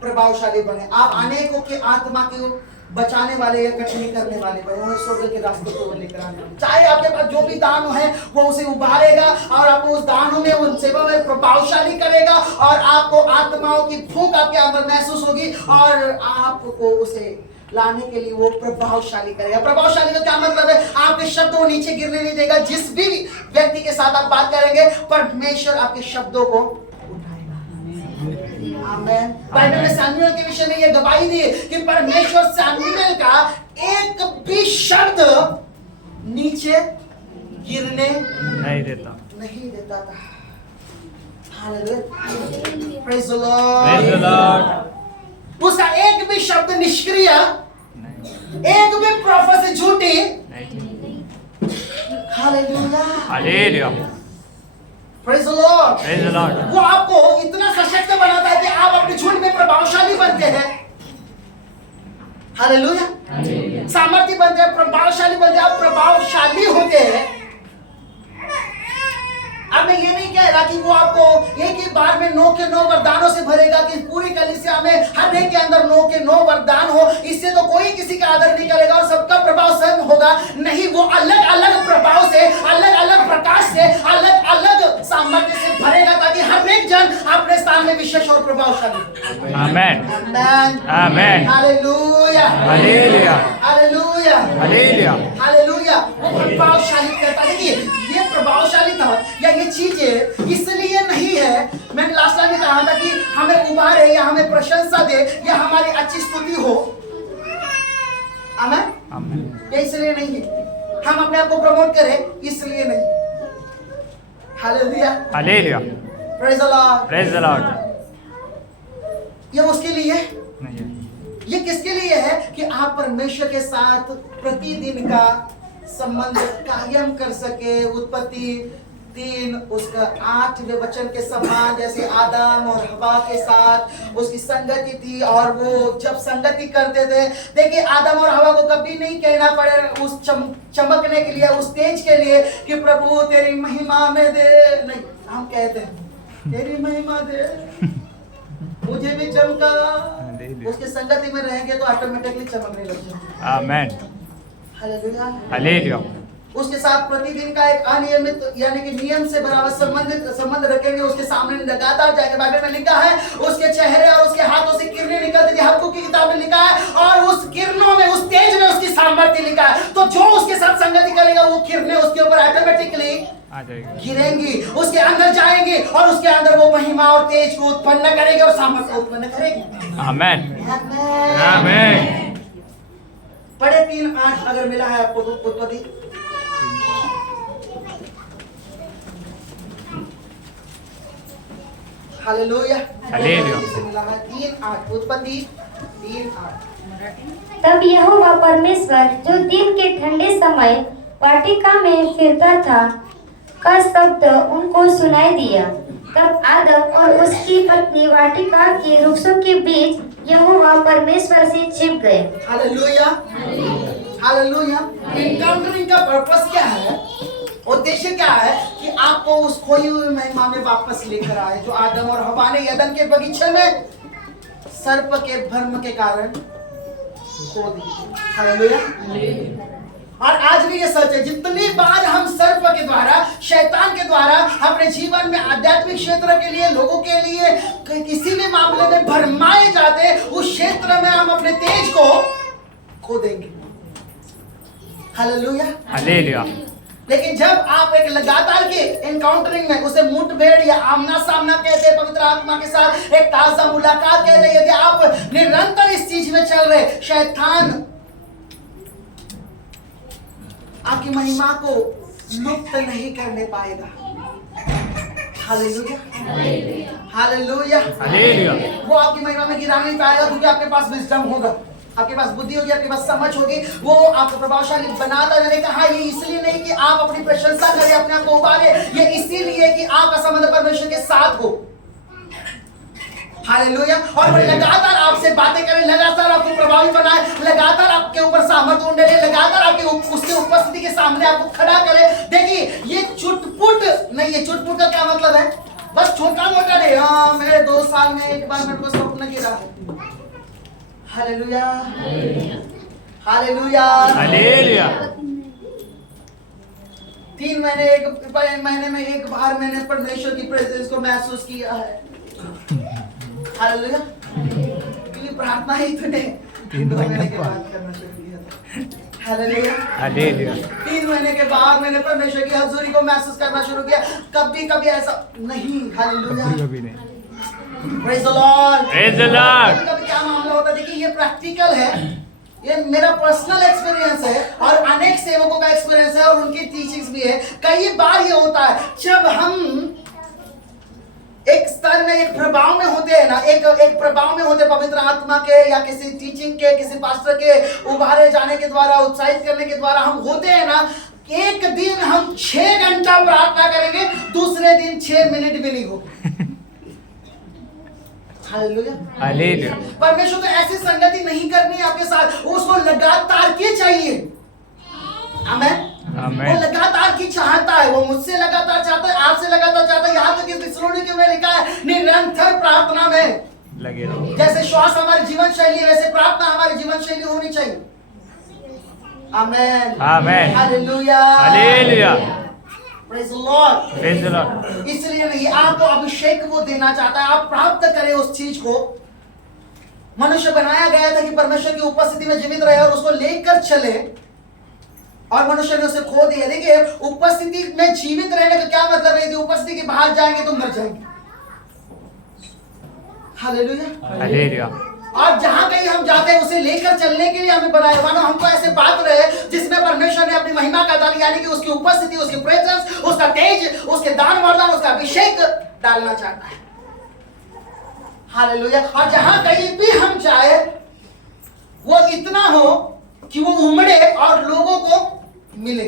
प्रभावशाली बने, आप अनेकों की आत्मा को बचाने वाले या कठिन करने वाले बने, उन्हें स्वर्ग के रास्ते को लेकर आने वाले। चाहे आपके पास जो भी दान है वो उसे उभारेगा, और आपको उस दानों में, उन सेवा में प्रभावशाली करेगा, और आपको आत्माओं की भूख आपके अंदर महसूस होगी, और आपको उसे लाने के लिए वो प्रभावशाली करेगा। प्रभावशाली का क्या मतलब है? आपके शब्द को नीचे गिरने नहीं देगा। जिस भी व्यक्ति के साथ आप बात करेंगे, परमेश्वर आपके शब्दों को उठाएगा। आमीन। बाइबल में सैमुएल के विषय में ये गवाही दी कि परमेश्वर सैमुएल का एक भी शब्द नीचे गिरने नहीं देता था। Hallelujah, praise the Lord. उसका एक भी शब्द निष्क्रिय, एक भी प्रोफेसी झूठी। Hallelujah, hallelujah, praise the Lord. वो आपको इतना सशक्त बनाता है कि आप अपने झूठ में प्रभावशाली बनते हैं। हालेलुया, सामर्थ्य बनते हैं, प्रभावशाली बनते हैं, आप प्रभावशाली होते हैं। अब मैं ये नहीं कह रहा कि वो आपको एक ही बार में 9 के 9 वरदानों से भरेगा, कि पूरी कलीसिया में हर एक के अंदर 9 के 9 वरदान हो, इससे तो कोई किसी का आदर नहीं करेगा और सबका प्रभाव स्वयं होगा। नहीं, वो अलग अलग प्रभाव से, अलग अलग प्रकाश से, अलग अलग सामर्थ्य से भरेगा, ताकि हर एक जन अपने स्थान में विशेष और प्रभावशाली। Amen, amen, hallelujah, hallelujah, hallelujah, hallelujah, hallelujah. वो प्रभावशाली करता है। ये प्रभावशाली था, या ये चीजें इसलिए नहीं है, मैंने लास्ट टाइम में कहा था कि हमें उभारे या हमें प्रशंसा दे या हमारी अच्छी स्तुति हो। आमीन। ये इसलिए नहीं है, हम अपने आप को प्रमोट करें इसलिए नहीं। Hallelujah, hallelujah, praise the lord, praise the Lord. ये उसके लिए नहीं है, ये किसके लिए है? कि आप परमेश्वर के साथ प्रतिदिन का संबंध कायम कर सके। उत्पत्ति 3 उसका 8वें वचन के समान, जैसे आदम और हवा के साथ उसकी संगति थी, और वो जब संगति करते थे, देखिए आदम और हवा को कभी नहीं कहना पड़े उस चमकने के लिए, उस तेज के लिए कि प्रभु तेरी महिमा में दे। नहीं, हम कहते हैं तेरी महिमा दे, मुझे भी चमका। उसकी संगति में रहेंगे तो ऑटोमेटिकली चमकने लग जाएंगे। आमेन। हालेलुया। हालेलुया। उसके साथ प्रतिदिन का एक अनियमित यानी कि नियम से बराबर संबंध रखेंगे। उसके सामने लगातार जाएंगे। बाइबल में लिखा है उसके चेहरे और उसके हाथों से किरणें निकलती थी। हबक्कूक की किताब में लिखा है और उस किरणों में, उस तेज में उसकी सामर्थ्य लिखा है। तो जो उसके साथ संगति करेगा वो किरणें उसके ऊपर ऑटोमेटिकली आ जाएगी, गिरेंगी, उसके अंदर जाएंगे और उसके अंदर वो महिमा और तेज को उत्पन्न करेंगे और सामर्थ्य उत्पन्न करेंगे। आमेन। आमेन। पढ़े 3:8 अगर मिला है आपको उत्पत्ति। हालेलुया। हालेलुया। मिला है 3:8 उत्पत्ति 3:8। तब यहोवा परमेश्वर जो दिन के ठंडे समय वाटिका में फिरता था का शब्द उनको सुनाई दिया। तब आदम और उसकी पत्नी वाटिका के वृक्षों के बीच यहोवा परमेश्वर से छिप गए। हालेलुया। हालेलुया। एनकाउंटरिंग का पर्पस क्या है? उद्देश्य क्या है? कि आपको उस खोई हुई महिमा में वापस लेकर आए जो आदम और हवा ने एदन के बगीचे में सर्प के भ्रम के कारण खो दी। हालेलुया। और आज भी ये सच है, जितनी बार हम सर्प के द्वारा, शैतान के द्वारा अपने जीवन में आध्यात्मिक क्षेत्र के लिए, लोगों के लिए किसी भी मामले में भरमाए जाते, उस क्षेत्र में हम अपने तेज को खो देंगे। हालेलुया। हालेलुया। लेकिन जब आप एक लगातार के एनकाउंटरिंग में, उसे मुठभेड़ या आमना सामना कहते हैं, पवित्र आत्मा के साथ एक ताजा मुलाकात कहते हैं, यदि आप निरंतर इस चीज में चल रहे, शैतान आपकी महिमा को मुक्त नहीं करने पाएगा। हालेलुया। हालेलुया। हालेलुया। वो आपकी महिमा में गिरा नहीं पाएगा क्योंकि आपके पास विजडम होगा, आपके पास बुद्धि होगी, आपके पास समझ होगी। वो आपको प्रभावशाली बनाता। मैंने कहा ये इसलिए नहीं कि आप अपनी प्रशंसा करें, अपने आप को उभारे, ये इसीलिए कि आपका संबंध परमेश्वर के साथ हो। हालेलुया। और वो लगातार आपसे बातें करें, लगातार आपको प्रभावी बनाए, लगातार आपके ऊपर सामर्थ ढूंढे, लगातार आपके उसके उपस्थिति के सामने आपको खड़ा करे। देखिए ये चुटपुट नहीं है। चुटपुट का क्या मतलब है? बस छोटा मोटा नहीं। हाँ मेरे 2 साल में एक बार मेरे को स्वप्न गिरा है। हालेलुया। हालेलुया। हालेलुया। 3 महीने में एक बार मैंने परमेश्वर की प्रेजेंस को महसूस किया है। हालेलुया। क्योंकि प्रार्थना ही तूने 2 महीने के बाद करना शुरू किया था। हालेलुया। हालेलुया। 3 महीने के बाद मैंने परमेश्वर की हजूरी को महसूस करना शुरू किया। कभी कभी ऐसा नहीं। हालेलुया। कभी नहीं। Praise the lord. Praise the Lord. कभी क्या मामला होता है? देखिए ये प्रैक्टिकल है, ये मेरा पर्सनल एक्सपीरियंस है और अनेक सेवकों का एक्सपीरियंस है और उनकी टीचिंग्स भी है। कई बार ये होता है जब हम एक स्तर में, एक प्रभाव में होते हैं ना, एक प्रभाव में होते पवित्र आत्मा के या किसी टीचिंग के, किसी पास्टर के उभारे जाने के द्वारा, उत्साहित करने के द्वारा हम होते हैं ना। एक दिन हम 6 घंटा प्रार्थना करेंगे, दूसरे दिन 6 मिनट भी नहीं होगा। हालेलुया। हालेलुया। परमेश्वर को ऐसी संगति नहीं करनी आपके साथ, उसको लगातार की चाहिए। आमेन। आमेन। वो लगातार की चाहता है, वो मुझसे लगातार चाहता है, आपसे लगातार चाहता है। यहाँ तक कि थिस्सलुनीके में लिखा है निरंतर प्रार्थना में लगे रहो। जैसे श्वास हमारी जीवन शैली है, वैसे प्रार्थना हमारी जीवन शैली होनी चाहिए। Amen. Amen. Hallelujah. Hallelujah. Praise the lord. Praise the lord. इसलिए नहीं, आपको अभिषेक वो देना चाहता है, आप प्राप्त करें उस चीज को। मनुष्य बनाया गया था कि परमेश्वर की उपस्थिति में जीवित रहे और उसको लेकर चले, और मनुष्य ने उसे खो दिया। देखिए उपस्थिति में जीवित रहने का क्या मतलब है? यदि उपस्थिति के बाहर जाएंगे तो मर जाएंगे। हालेलुया। हालेलुया। और जहां कहीं हम जाते हैं उसे लेकर चलने के लिए हमें बनाया। मानो हमको ऐसे बात रहे जिसमें परमेश्वर ने अपनी महिमा का दान, यानी कि उसकी उपस्थिति, उसकी प्रेजेंस, उसका तेज, उसके दान वरदान, उसका अभिषेक डालना चाहता है। हालेलुया। और जहां कहीं भी हम जाए वो इतना हो कि वो उमड़े और लोगों को मिले।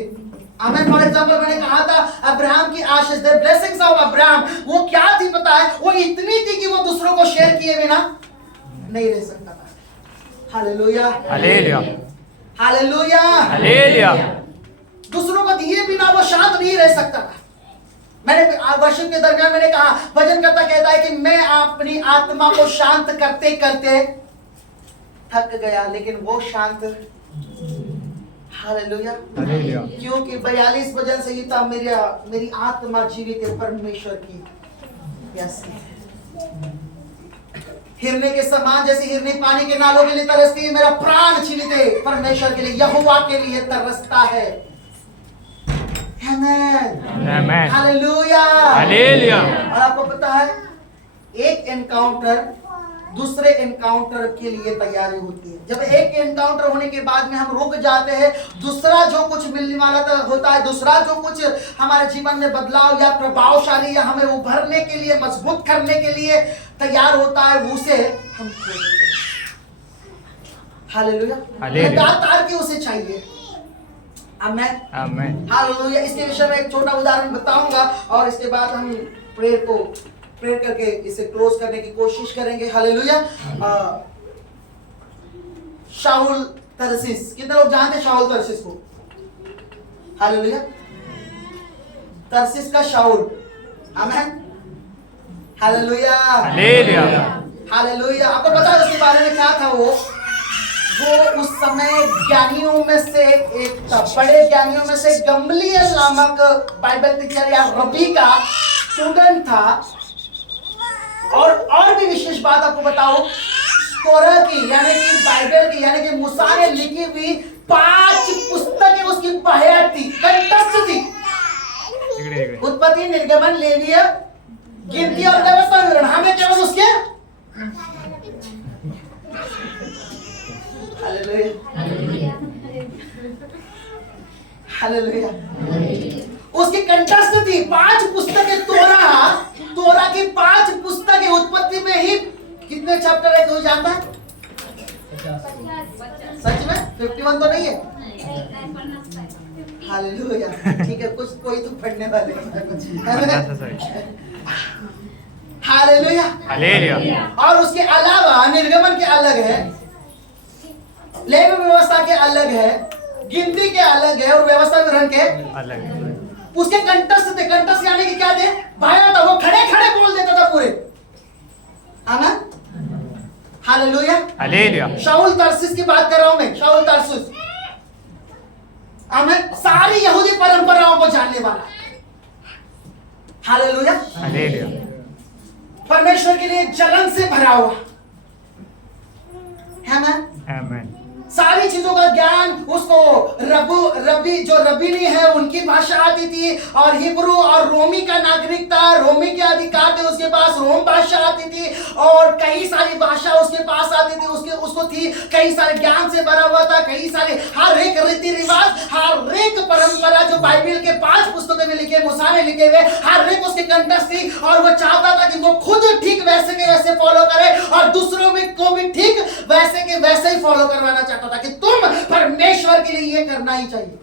आमेन। फॉर एग्जांपल मैंने कहा था अब्राहम की आशीष, द ब्लेसिंग्स ऑफ अब्राहम, वो क्या थी पता है? वो इतनी थी कि वो दूसरों को शेयर किए बिना नहीं रह सकता था। हालेलुया। हालेलुया। हालेलुया। हालेलुया। दूसरों को दिए बिना वो शांत नहीं रह सकता था। मैंने वर्षिप के दरमियान मैंने कहा, भजनकर्ता कहता है कि मैं अपनी आत्मा को शांत करते करते थक गया, लेकिन वो शांत, हालेलुया, हालेलुया। क्योंकि 42 वचन संहिता मेरी आत्मा जीवित है परमेश्वर की प्यासी है। हिरने के समान, जैसे हिरनी पानी के नालों के लिए तरसती है, मेरा प्राण जीवित है परमेश्वर के लिए, यहोवा के लिए तरसता है। आमेन। Hallelujah, hallelujah. और आपको पता है, एक एनकाउंटर दूसरे एनकाउंटर के लिए तैयारी होती है। जब एक एनकाउंटर होने के बाद में हम रुक जाते हैं, दूसरा जो कुछ मिलने वाला होता है, दूसरा जो कुछ हमारे जीवन में बदलाव या प्रभावशाली या हमें उभरने के लिए, मजबूत करने के लिए तैयार होता है, उसे हम खो देते हैं। हालेलुया, लगातार के उसे चाहिए। Amen, amen. हालेलुया। इसके विषय में एक छोटा उदाहरण बताऊंगा और इसके बाद हम प्रेयर करके इसे क्लोज करने की कोशिश करेंगे। हालेलुया। शाऊल तरसीस, कितने लोग जानते हैं शाऊल तरसीस को? हालेलुया। तरसीस का शाऊल, आमेन, हालेलुया, हालेलुया। हालेलुया। आपको पता है उसके बारे में क्या था? वो उस समय ज्ञानियों में से एक था, बड़े ज्ञानियों में से गम्बलीएल नामक बाइबल टीचर या रबी का स्टूडेंट था। और भी विशेष बात आपको बताओ, तोरा की यानी कि बाइबल की यानी कि मूसा ने लिखी हुई 5 पुस्तकें उसकी बाहर थी, कंठस्थ थी। उत्पत्ति, निर्गमन, लेविय, गिनती और व्यवस्था विवरण। हमें केवल उसके हालेलुया, हालेलुया, उसकी कंठस्थ थी 5 पुस्तकें। तोरा की 5 पुस्तकें। उत्पत्ति में ही कितने चैप्टर है कोई जानता है? सच में 51 तो नहीं है? हालेलुया, ठीक है, कुछ कोई तो पढ़ने वाले हालेलुया, हालेलुया। और उसके अलावा निर्गमन के अलग है, लेवी व्यवस्था के अलग है, गिनती के अलग है और व्यवस्था विवरण के अलग। उसके कंठस्थ थे। कंठस्थ यानी कि क्या थे? भाया था, वो खड़े खड़े बोल देता था पूरे। आमेन, हालेलुया, हालेलुया। शाऊल तरसीस की बात कर रहा हूं मैं, शाऊल तरसीस, आमेन, सारी यहूदी परंपराओं को जानने वाला। Hallelujah, hallelujah. परमेश्वर के लिए जलन से भरा हुआ। आमेन, आमेन। सारी चीजों का ज्ञान उसको। रबी नहीं है, उनकी भाषा आती थी, और हिब्रू और रोमी का नागरिक था, रोमी के अधिकार थे उसके पास, रोम भाषा आती थी, और कई सारी भाषा उसके पास आती थी, उसको थी, कई सारे ज्ञान से भरा हुआ था, कई सारे हर एक रीति रिवाज, हर एक परंपरा जो बाइबल के 5 पुस्तकों में लिखे, मूसा ने लिखे हुए, हर एक उसके कंठस्थ थी। और वो चाहता था कि वो खुद ठीक वैसे के वैसे फॉलो करे और दूसरों को भी ठीक वैसे के वैसे ही फॉलो करवाना चाहता था कि तुम परमेश्वर के लिए ये करना ही चाहिए।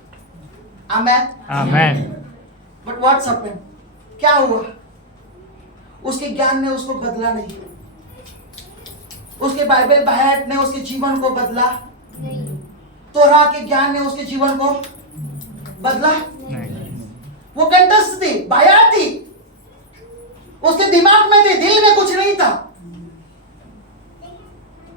Amen, amen. But what's happened? क्या हुआ? उसके ज्ञान ने उसको बदला नहीं, उसके बाइबल बहट ने उसके जीवन को बदला नहीं, तोरा के ज्ञान ने उसके जीवन को बदला नहीं। वो कंठस्थ थी, बायात थी, उसके दिमाग में थी, दिल में कुछ नहीं था,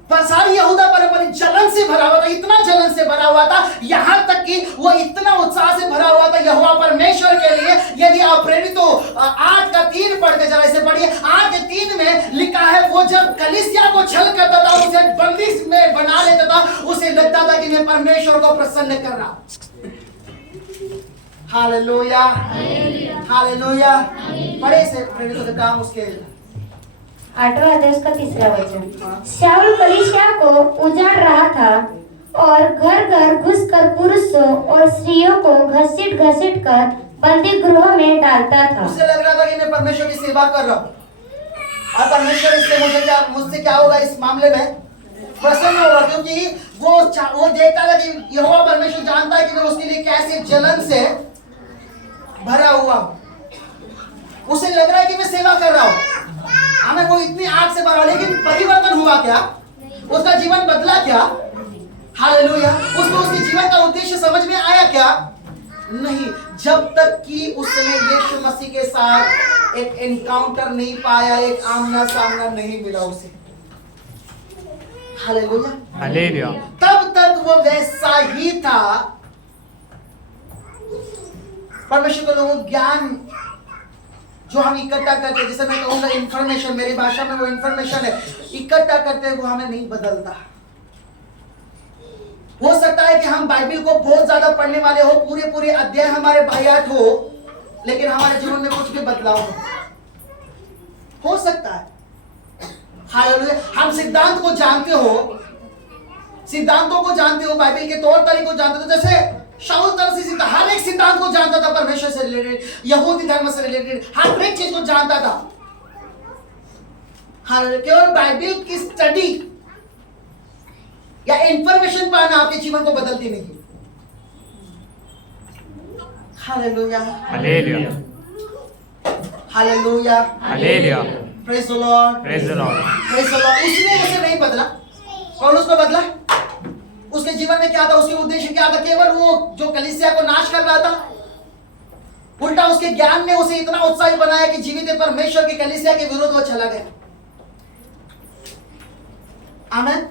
पर सारी यहूदा परंपरा जलन से भरा हुआ था, इतना जलन से भरा हुआ था, यहां तक कि वो इतना उत्साह से भरा हुआ था यहोवा परमेश्वर के लिए। यदि आप प्रेरित हो 8:3 पढ़ के जरा इसे पढ़िए। 8:3 में लिखा है, वो जब कलीसिया को छल करता था, उसे बंदिश में बना लेता था, उसे लगता था कि मैं परमेश्वर को प्रसन्न कर रहा हूं। Hallelujah, hallelujah. बड़े से प्रेरितों का काम उसके 8वां अध्याय उसका 3रा वचन। शाऊल कलीसिया को उजाड़ रहा था और घर घर घुसकर पुरुषों और स्त्रियों को घसीट कर बंदी गृह में डालता था। उसे लग रहा था कि मैं परमेश्वर की सेवा कर रहा हूँ और परमेश्वर इससे मुझसे क्या होगा, इस मामले में प्रसन्न होगा, क्योंकि वो देखता था कि यहोवा परमेश्वर जानता है कि मैं उसके लिए कैसे जलन से भरा हुआ। उसे लग रहा है कि मैं सेवा कर रहा हूँ, हमें वो इतनी आग से भरा, लेकिन परिवर्तन हुआ क्या? उसका जीवन बदला क्या? हालेलुया। उसको उसके जीवन का उद्देश्य समझ में आया क्या? नहीं, जब तक कि उसने यीशु मसीह के साथ एक एनकाउंटर नहीं पाया, एक आमना सामना नहीं मिला उसे। हालेलुया। हालेलुया। तब तक वो वैसा ही था। परमेश्वर के लोगों, ज्ञान जो हम इकट्ठा करते, जैसे मैं कहूंगा इंफॉर्मेशन, मेरी भाषा में वो इंफॉर्मेशन है, इकट्ठा करते वो हमें नहीं बदलता। हो सकता है कि हम बाइबल को बहुत ज्यादा पढ़ने वाले हो, पूरे पूरे अध्याय हमारे बायात हो, लेकिन हमारे जीवन में कुछ भी बदलाव हो सकता है। हालेलुया। हम सिद्धांत को जानते हो, सिद्धांतों को जानते हो, बाइबल के तौर तरीकों को जानते हो। जैसे शाऊल तरसी था, हर एक सिद्धांत को जानता था, परमेश्वर से रिलेटेड, यहूदी धर्म से रिलेटेड, हर एक चीज को जानता था। केवल बाइबल की स्टडी या इंफॉर्मेशन पाना आपके जीवन को बदलती नहीं। Hallelujah. Hallelujah. Hallelujah. Hallelujah. Praise the lord. Praise the lord. Praise the Lord. उसने उसे नहीं बदला, पौलुस को बदला। उसके जीवन में क्या था, उसके उद्देश्य क्या था? केवल वो जो कलीसिया को नाश कर रहा था, उल्टा उसके ज्ञान ने उसे इतना उत्साही बनाया कि जीवित परमेश्वर की कलीसिया के विरुद्ध वो चला गया। आमेन।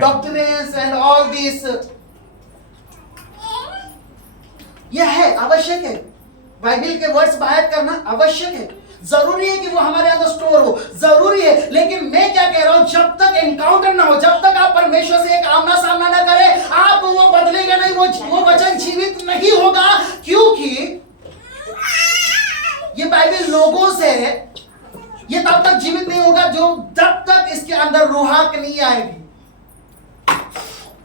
डॉक्ट्रिन्स एंड ऑल दिस, यह है आवश्यक है। बाइबल के वर्ड्स बायत करना आवश्यक है, जरूरी है कि वो हमारे अंदर स्टोर हो, जरूरी है। लेकिन मैं क्या कह रहा हूं, जब तक एनकाउंटर ना हो, जब तक आप परमेश्वर से एक आमना सामना ना करें, आप वो बदलेगा नहीं, वो वचन जीवित नहीं होगा। क्योंकि ये बाइबल लोगों से, ये तब तक जीवित नहीं होगा जब तक इसके अंदर रूहाक नहीं आएगी,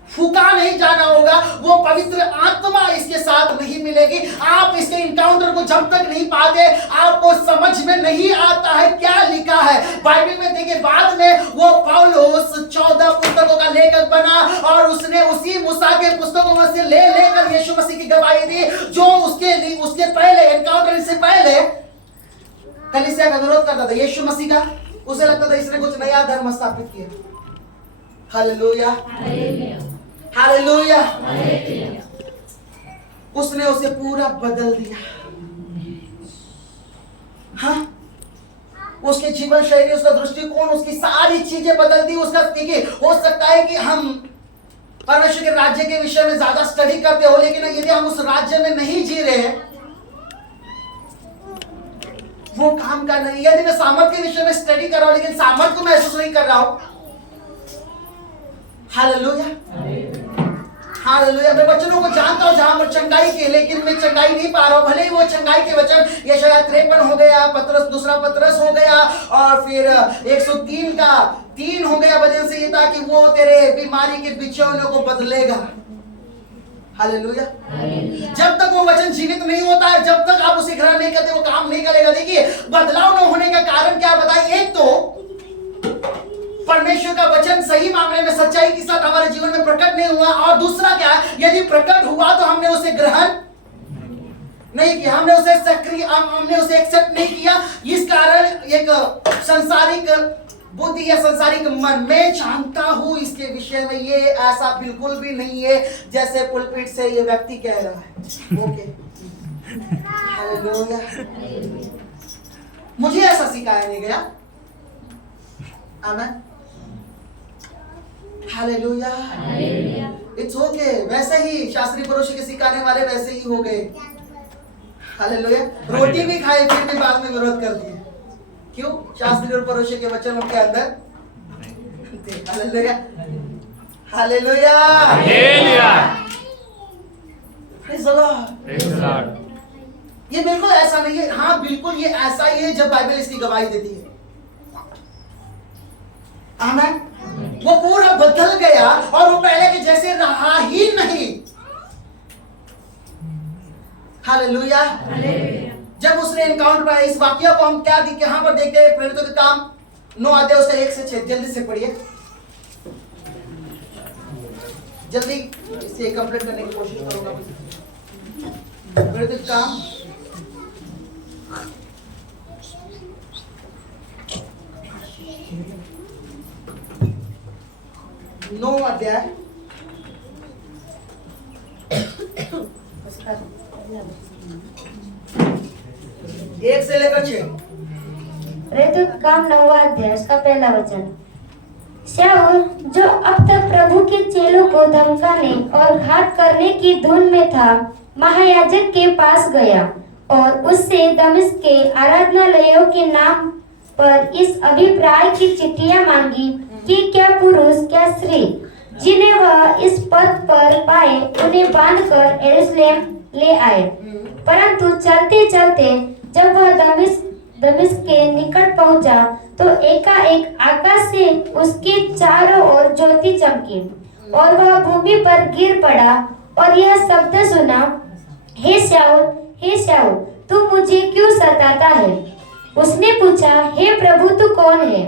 फूका नहीं जाना होगा, वो पवित्र आत्मा इसके साथ नहीं मिलेगी। आप इसके इनकाउंटर को जब तक नहीं पाते, आपको समझ में नहीं आता है क्या लिखा है बाइबल में। देखिए, बाद में वो पौलुस 14 पुस्तकों का लेखक बना और उसने उसी मूसा के पुस्तकों में से लेकर यीशु मसीह की गवाही दी, जो उसके पहले एनकाउंटर से पहले कलीसिया का विरोध करता था, यीशु मसीह का। उसे लगता था इसने कुछ नया धर्म स्थापित किया। हालेलुया। हालेलुया। उसने उसे पूरा बदल दिया। हाँ, उसके जीवन शैली, उसका दृष्टिकोण, उसकी सारी चीजें बदल दी। उसका देखिए, हो सकता है कि हम परमेश्वर के राज्य के विषय में ज्यादा स्टडी करते हो, लेकिन यदि हम उस राज्य में नहीं जी रहे हैं, वो काम का नहीं। यदि मैं सामर्थ के विषय में स्टडी कर रहा हूं, लेकिन सामर्थ को महसूस नहीं कर रहा हूं, हालेलुया। हालेलुया। मैं वचनों को जानता हूं जहां पर चंगाई के, लेकिन मैं चंगाई नहीं पा रहा हूं। भले ही वो चंगाई के वचन यशायाह 53 हो गया, पतरस दूसरा पतरस हो गया, और फिर 103 का 3 हो गया, वजह से ये था कि वो तेरे बीमारी के बिछौनों को बदलेगा। हालेलुया। जब तक वो वचन जीवित नहीं होता है, जब तक आप उसे ग्रहण नहीं करते, वो काम नहीं करेगा। देखिए, बदलाव न होने का कारण क्या बताइए? एक तो परमेश्वर का वचन सही मामले में सच्चाई के साथ हमारे जीवन में प्रकट नहीं हुआ, और दूसरा क्या है, यदि प्रकट हुआ तो हमने उसे ग्रहण नहीं किया, हमने उसे एक्सेप्ट नहीं किया। इस कारण एक सांसारिक बुद्धि या सांसारिक मन, मैं जानता हूं इसके विषय में, ये ऐसा बिल्कुल भी नहीं है जैसे पुलपिट से ये व्यक्ति कह रहा है। Okay, hallelujah. मुझे ऐसा सिखाया नहीं गया। आमेन। हालेलुया। It's okay. वैसे ही शास्त्री पुरुष के सिखाने वाले वैसे ही हो गए। हालेलुया। रोटी भी खाए, फिर भी बाद में विरोध कर दिए। क्यों? शास्त्री और पुरुष के वचन उनके अंदर। Hallelujah. Hallelujah. Hallelujah. Praise the lord. Praise the Lord. ये बिल्कुल ऐसा नहीं है। हाँ, बिल्कुल ये ऐसा ही है जब बाइबल इसकी गवाही देती है। आमेन। वो पूरा बदल गया और वो पहले के जैसे रहा ही नहीं। हालेलुया। जब उसने एनकाउंटर पाया, इस वाक्य को हम क्या यहाँ पर देखते हैं, प्रेरितों के काम 9 अध्याय उसका 1 से 6, जल्दी से पढ़िए, जल्दी इसे कंप्लीट करने की कोशिश करूंगा। प्रेरितों के काम 9 अध्याय 1 से लेकर 6। रेतुत काम 9वां अध्याय उसका पहला वचन। शाऊल जो अब तक प्रभु के चेलों को धमकाने और घात करने की धुन में था, महायाजक के पास गया और उससे दमिश्क के आराधनालयों के नाम पर इस अभिप्राय की चिट्ठियां मांगी कि क्या पुरुष क्या स्त्री जिन्हें वह इस पद पर पाए उन्हें बांधकर यरूशलेम ले आए। परंतु चलते चलते जब वह दमिश्क के निकट पहुंचा तो एकाएक आकाश से उसके चारों ओर ज्योति चमकी और वह भूमि पर गिर पड़ा और यह शब्द सुना, हे शाऊल तू मुझे क्यों सताता है? उसने पूछा, हे प्रभु तू कौन है?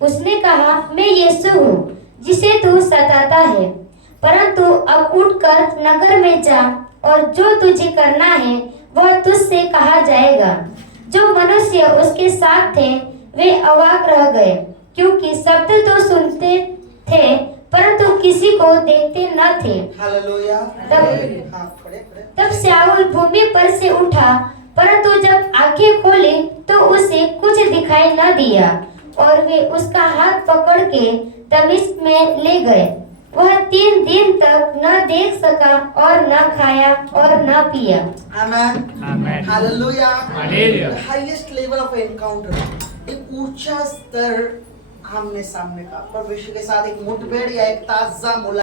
उसने कहा, मैं यीशु हूँ जिसे तू सताता है। परंतु अब उठकर नगर में जा और जो तुझे करना है वह तुझसे कहा जाएगा। जो मनुष्य उसके साथ थे वे अवाक रह गए, क्योंकि शब्द तो सुनते थे परंतु किसी को देखते न थे। हालेलुया। तब शाऊल भूमि पर से उठा, परंतु जब आंखें खोली तो उसे कुछ दिखाई न दिया और वे उसका हाथ पकड़ के दमिश्क में ले गए। वह 3 दिन तक न देख सका और न खाया और न पिया। Amen. Hallelujah. Hallelujah. Highest level of encounter, एक ऊंचा स्तर आमने सामने का, परमेश्वर के साथ एक मुठभेड़ या एक ताजा मुलाकात।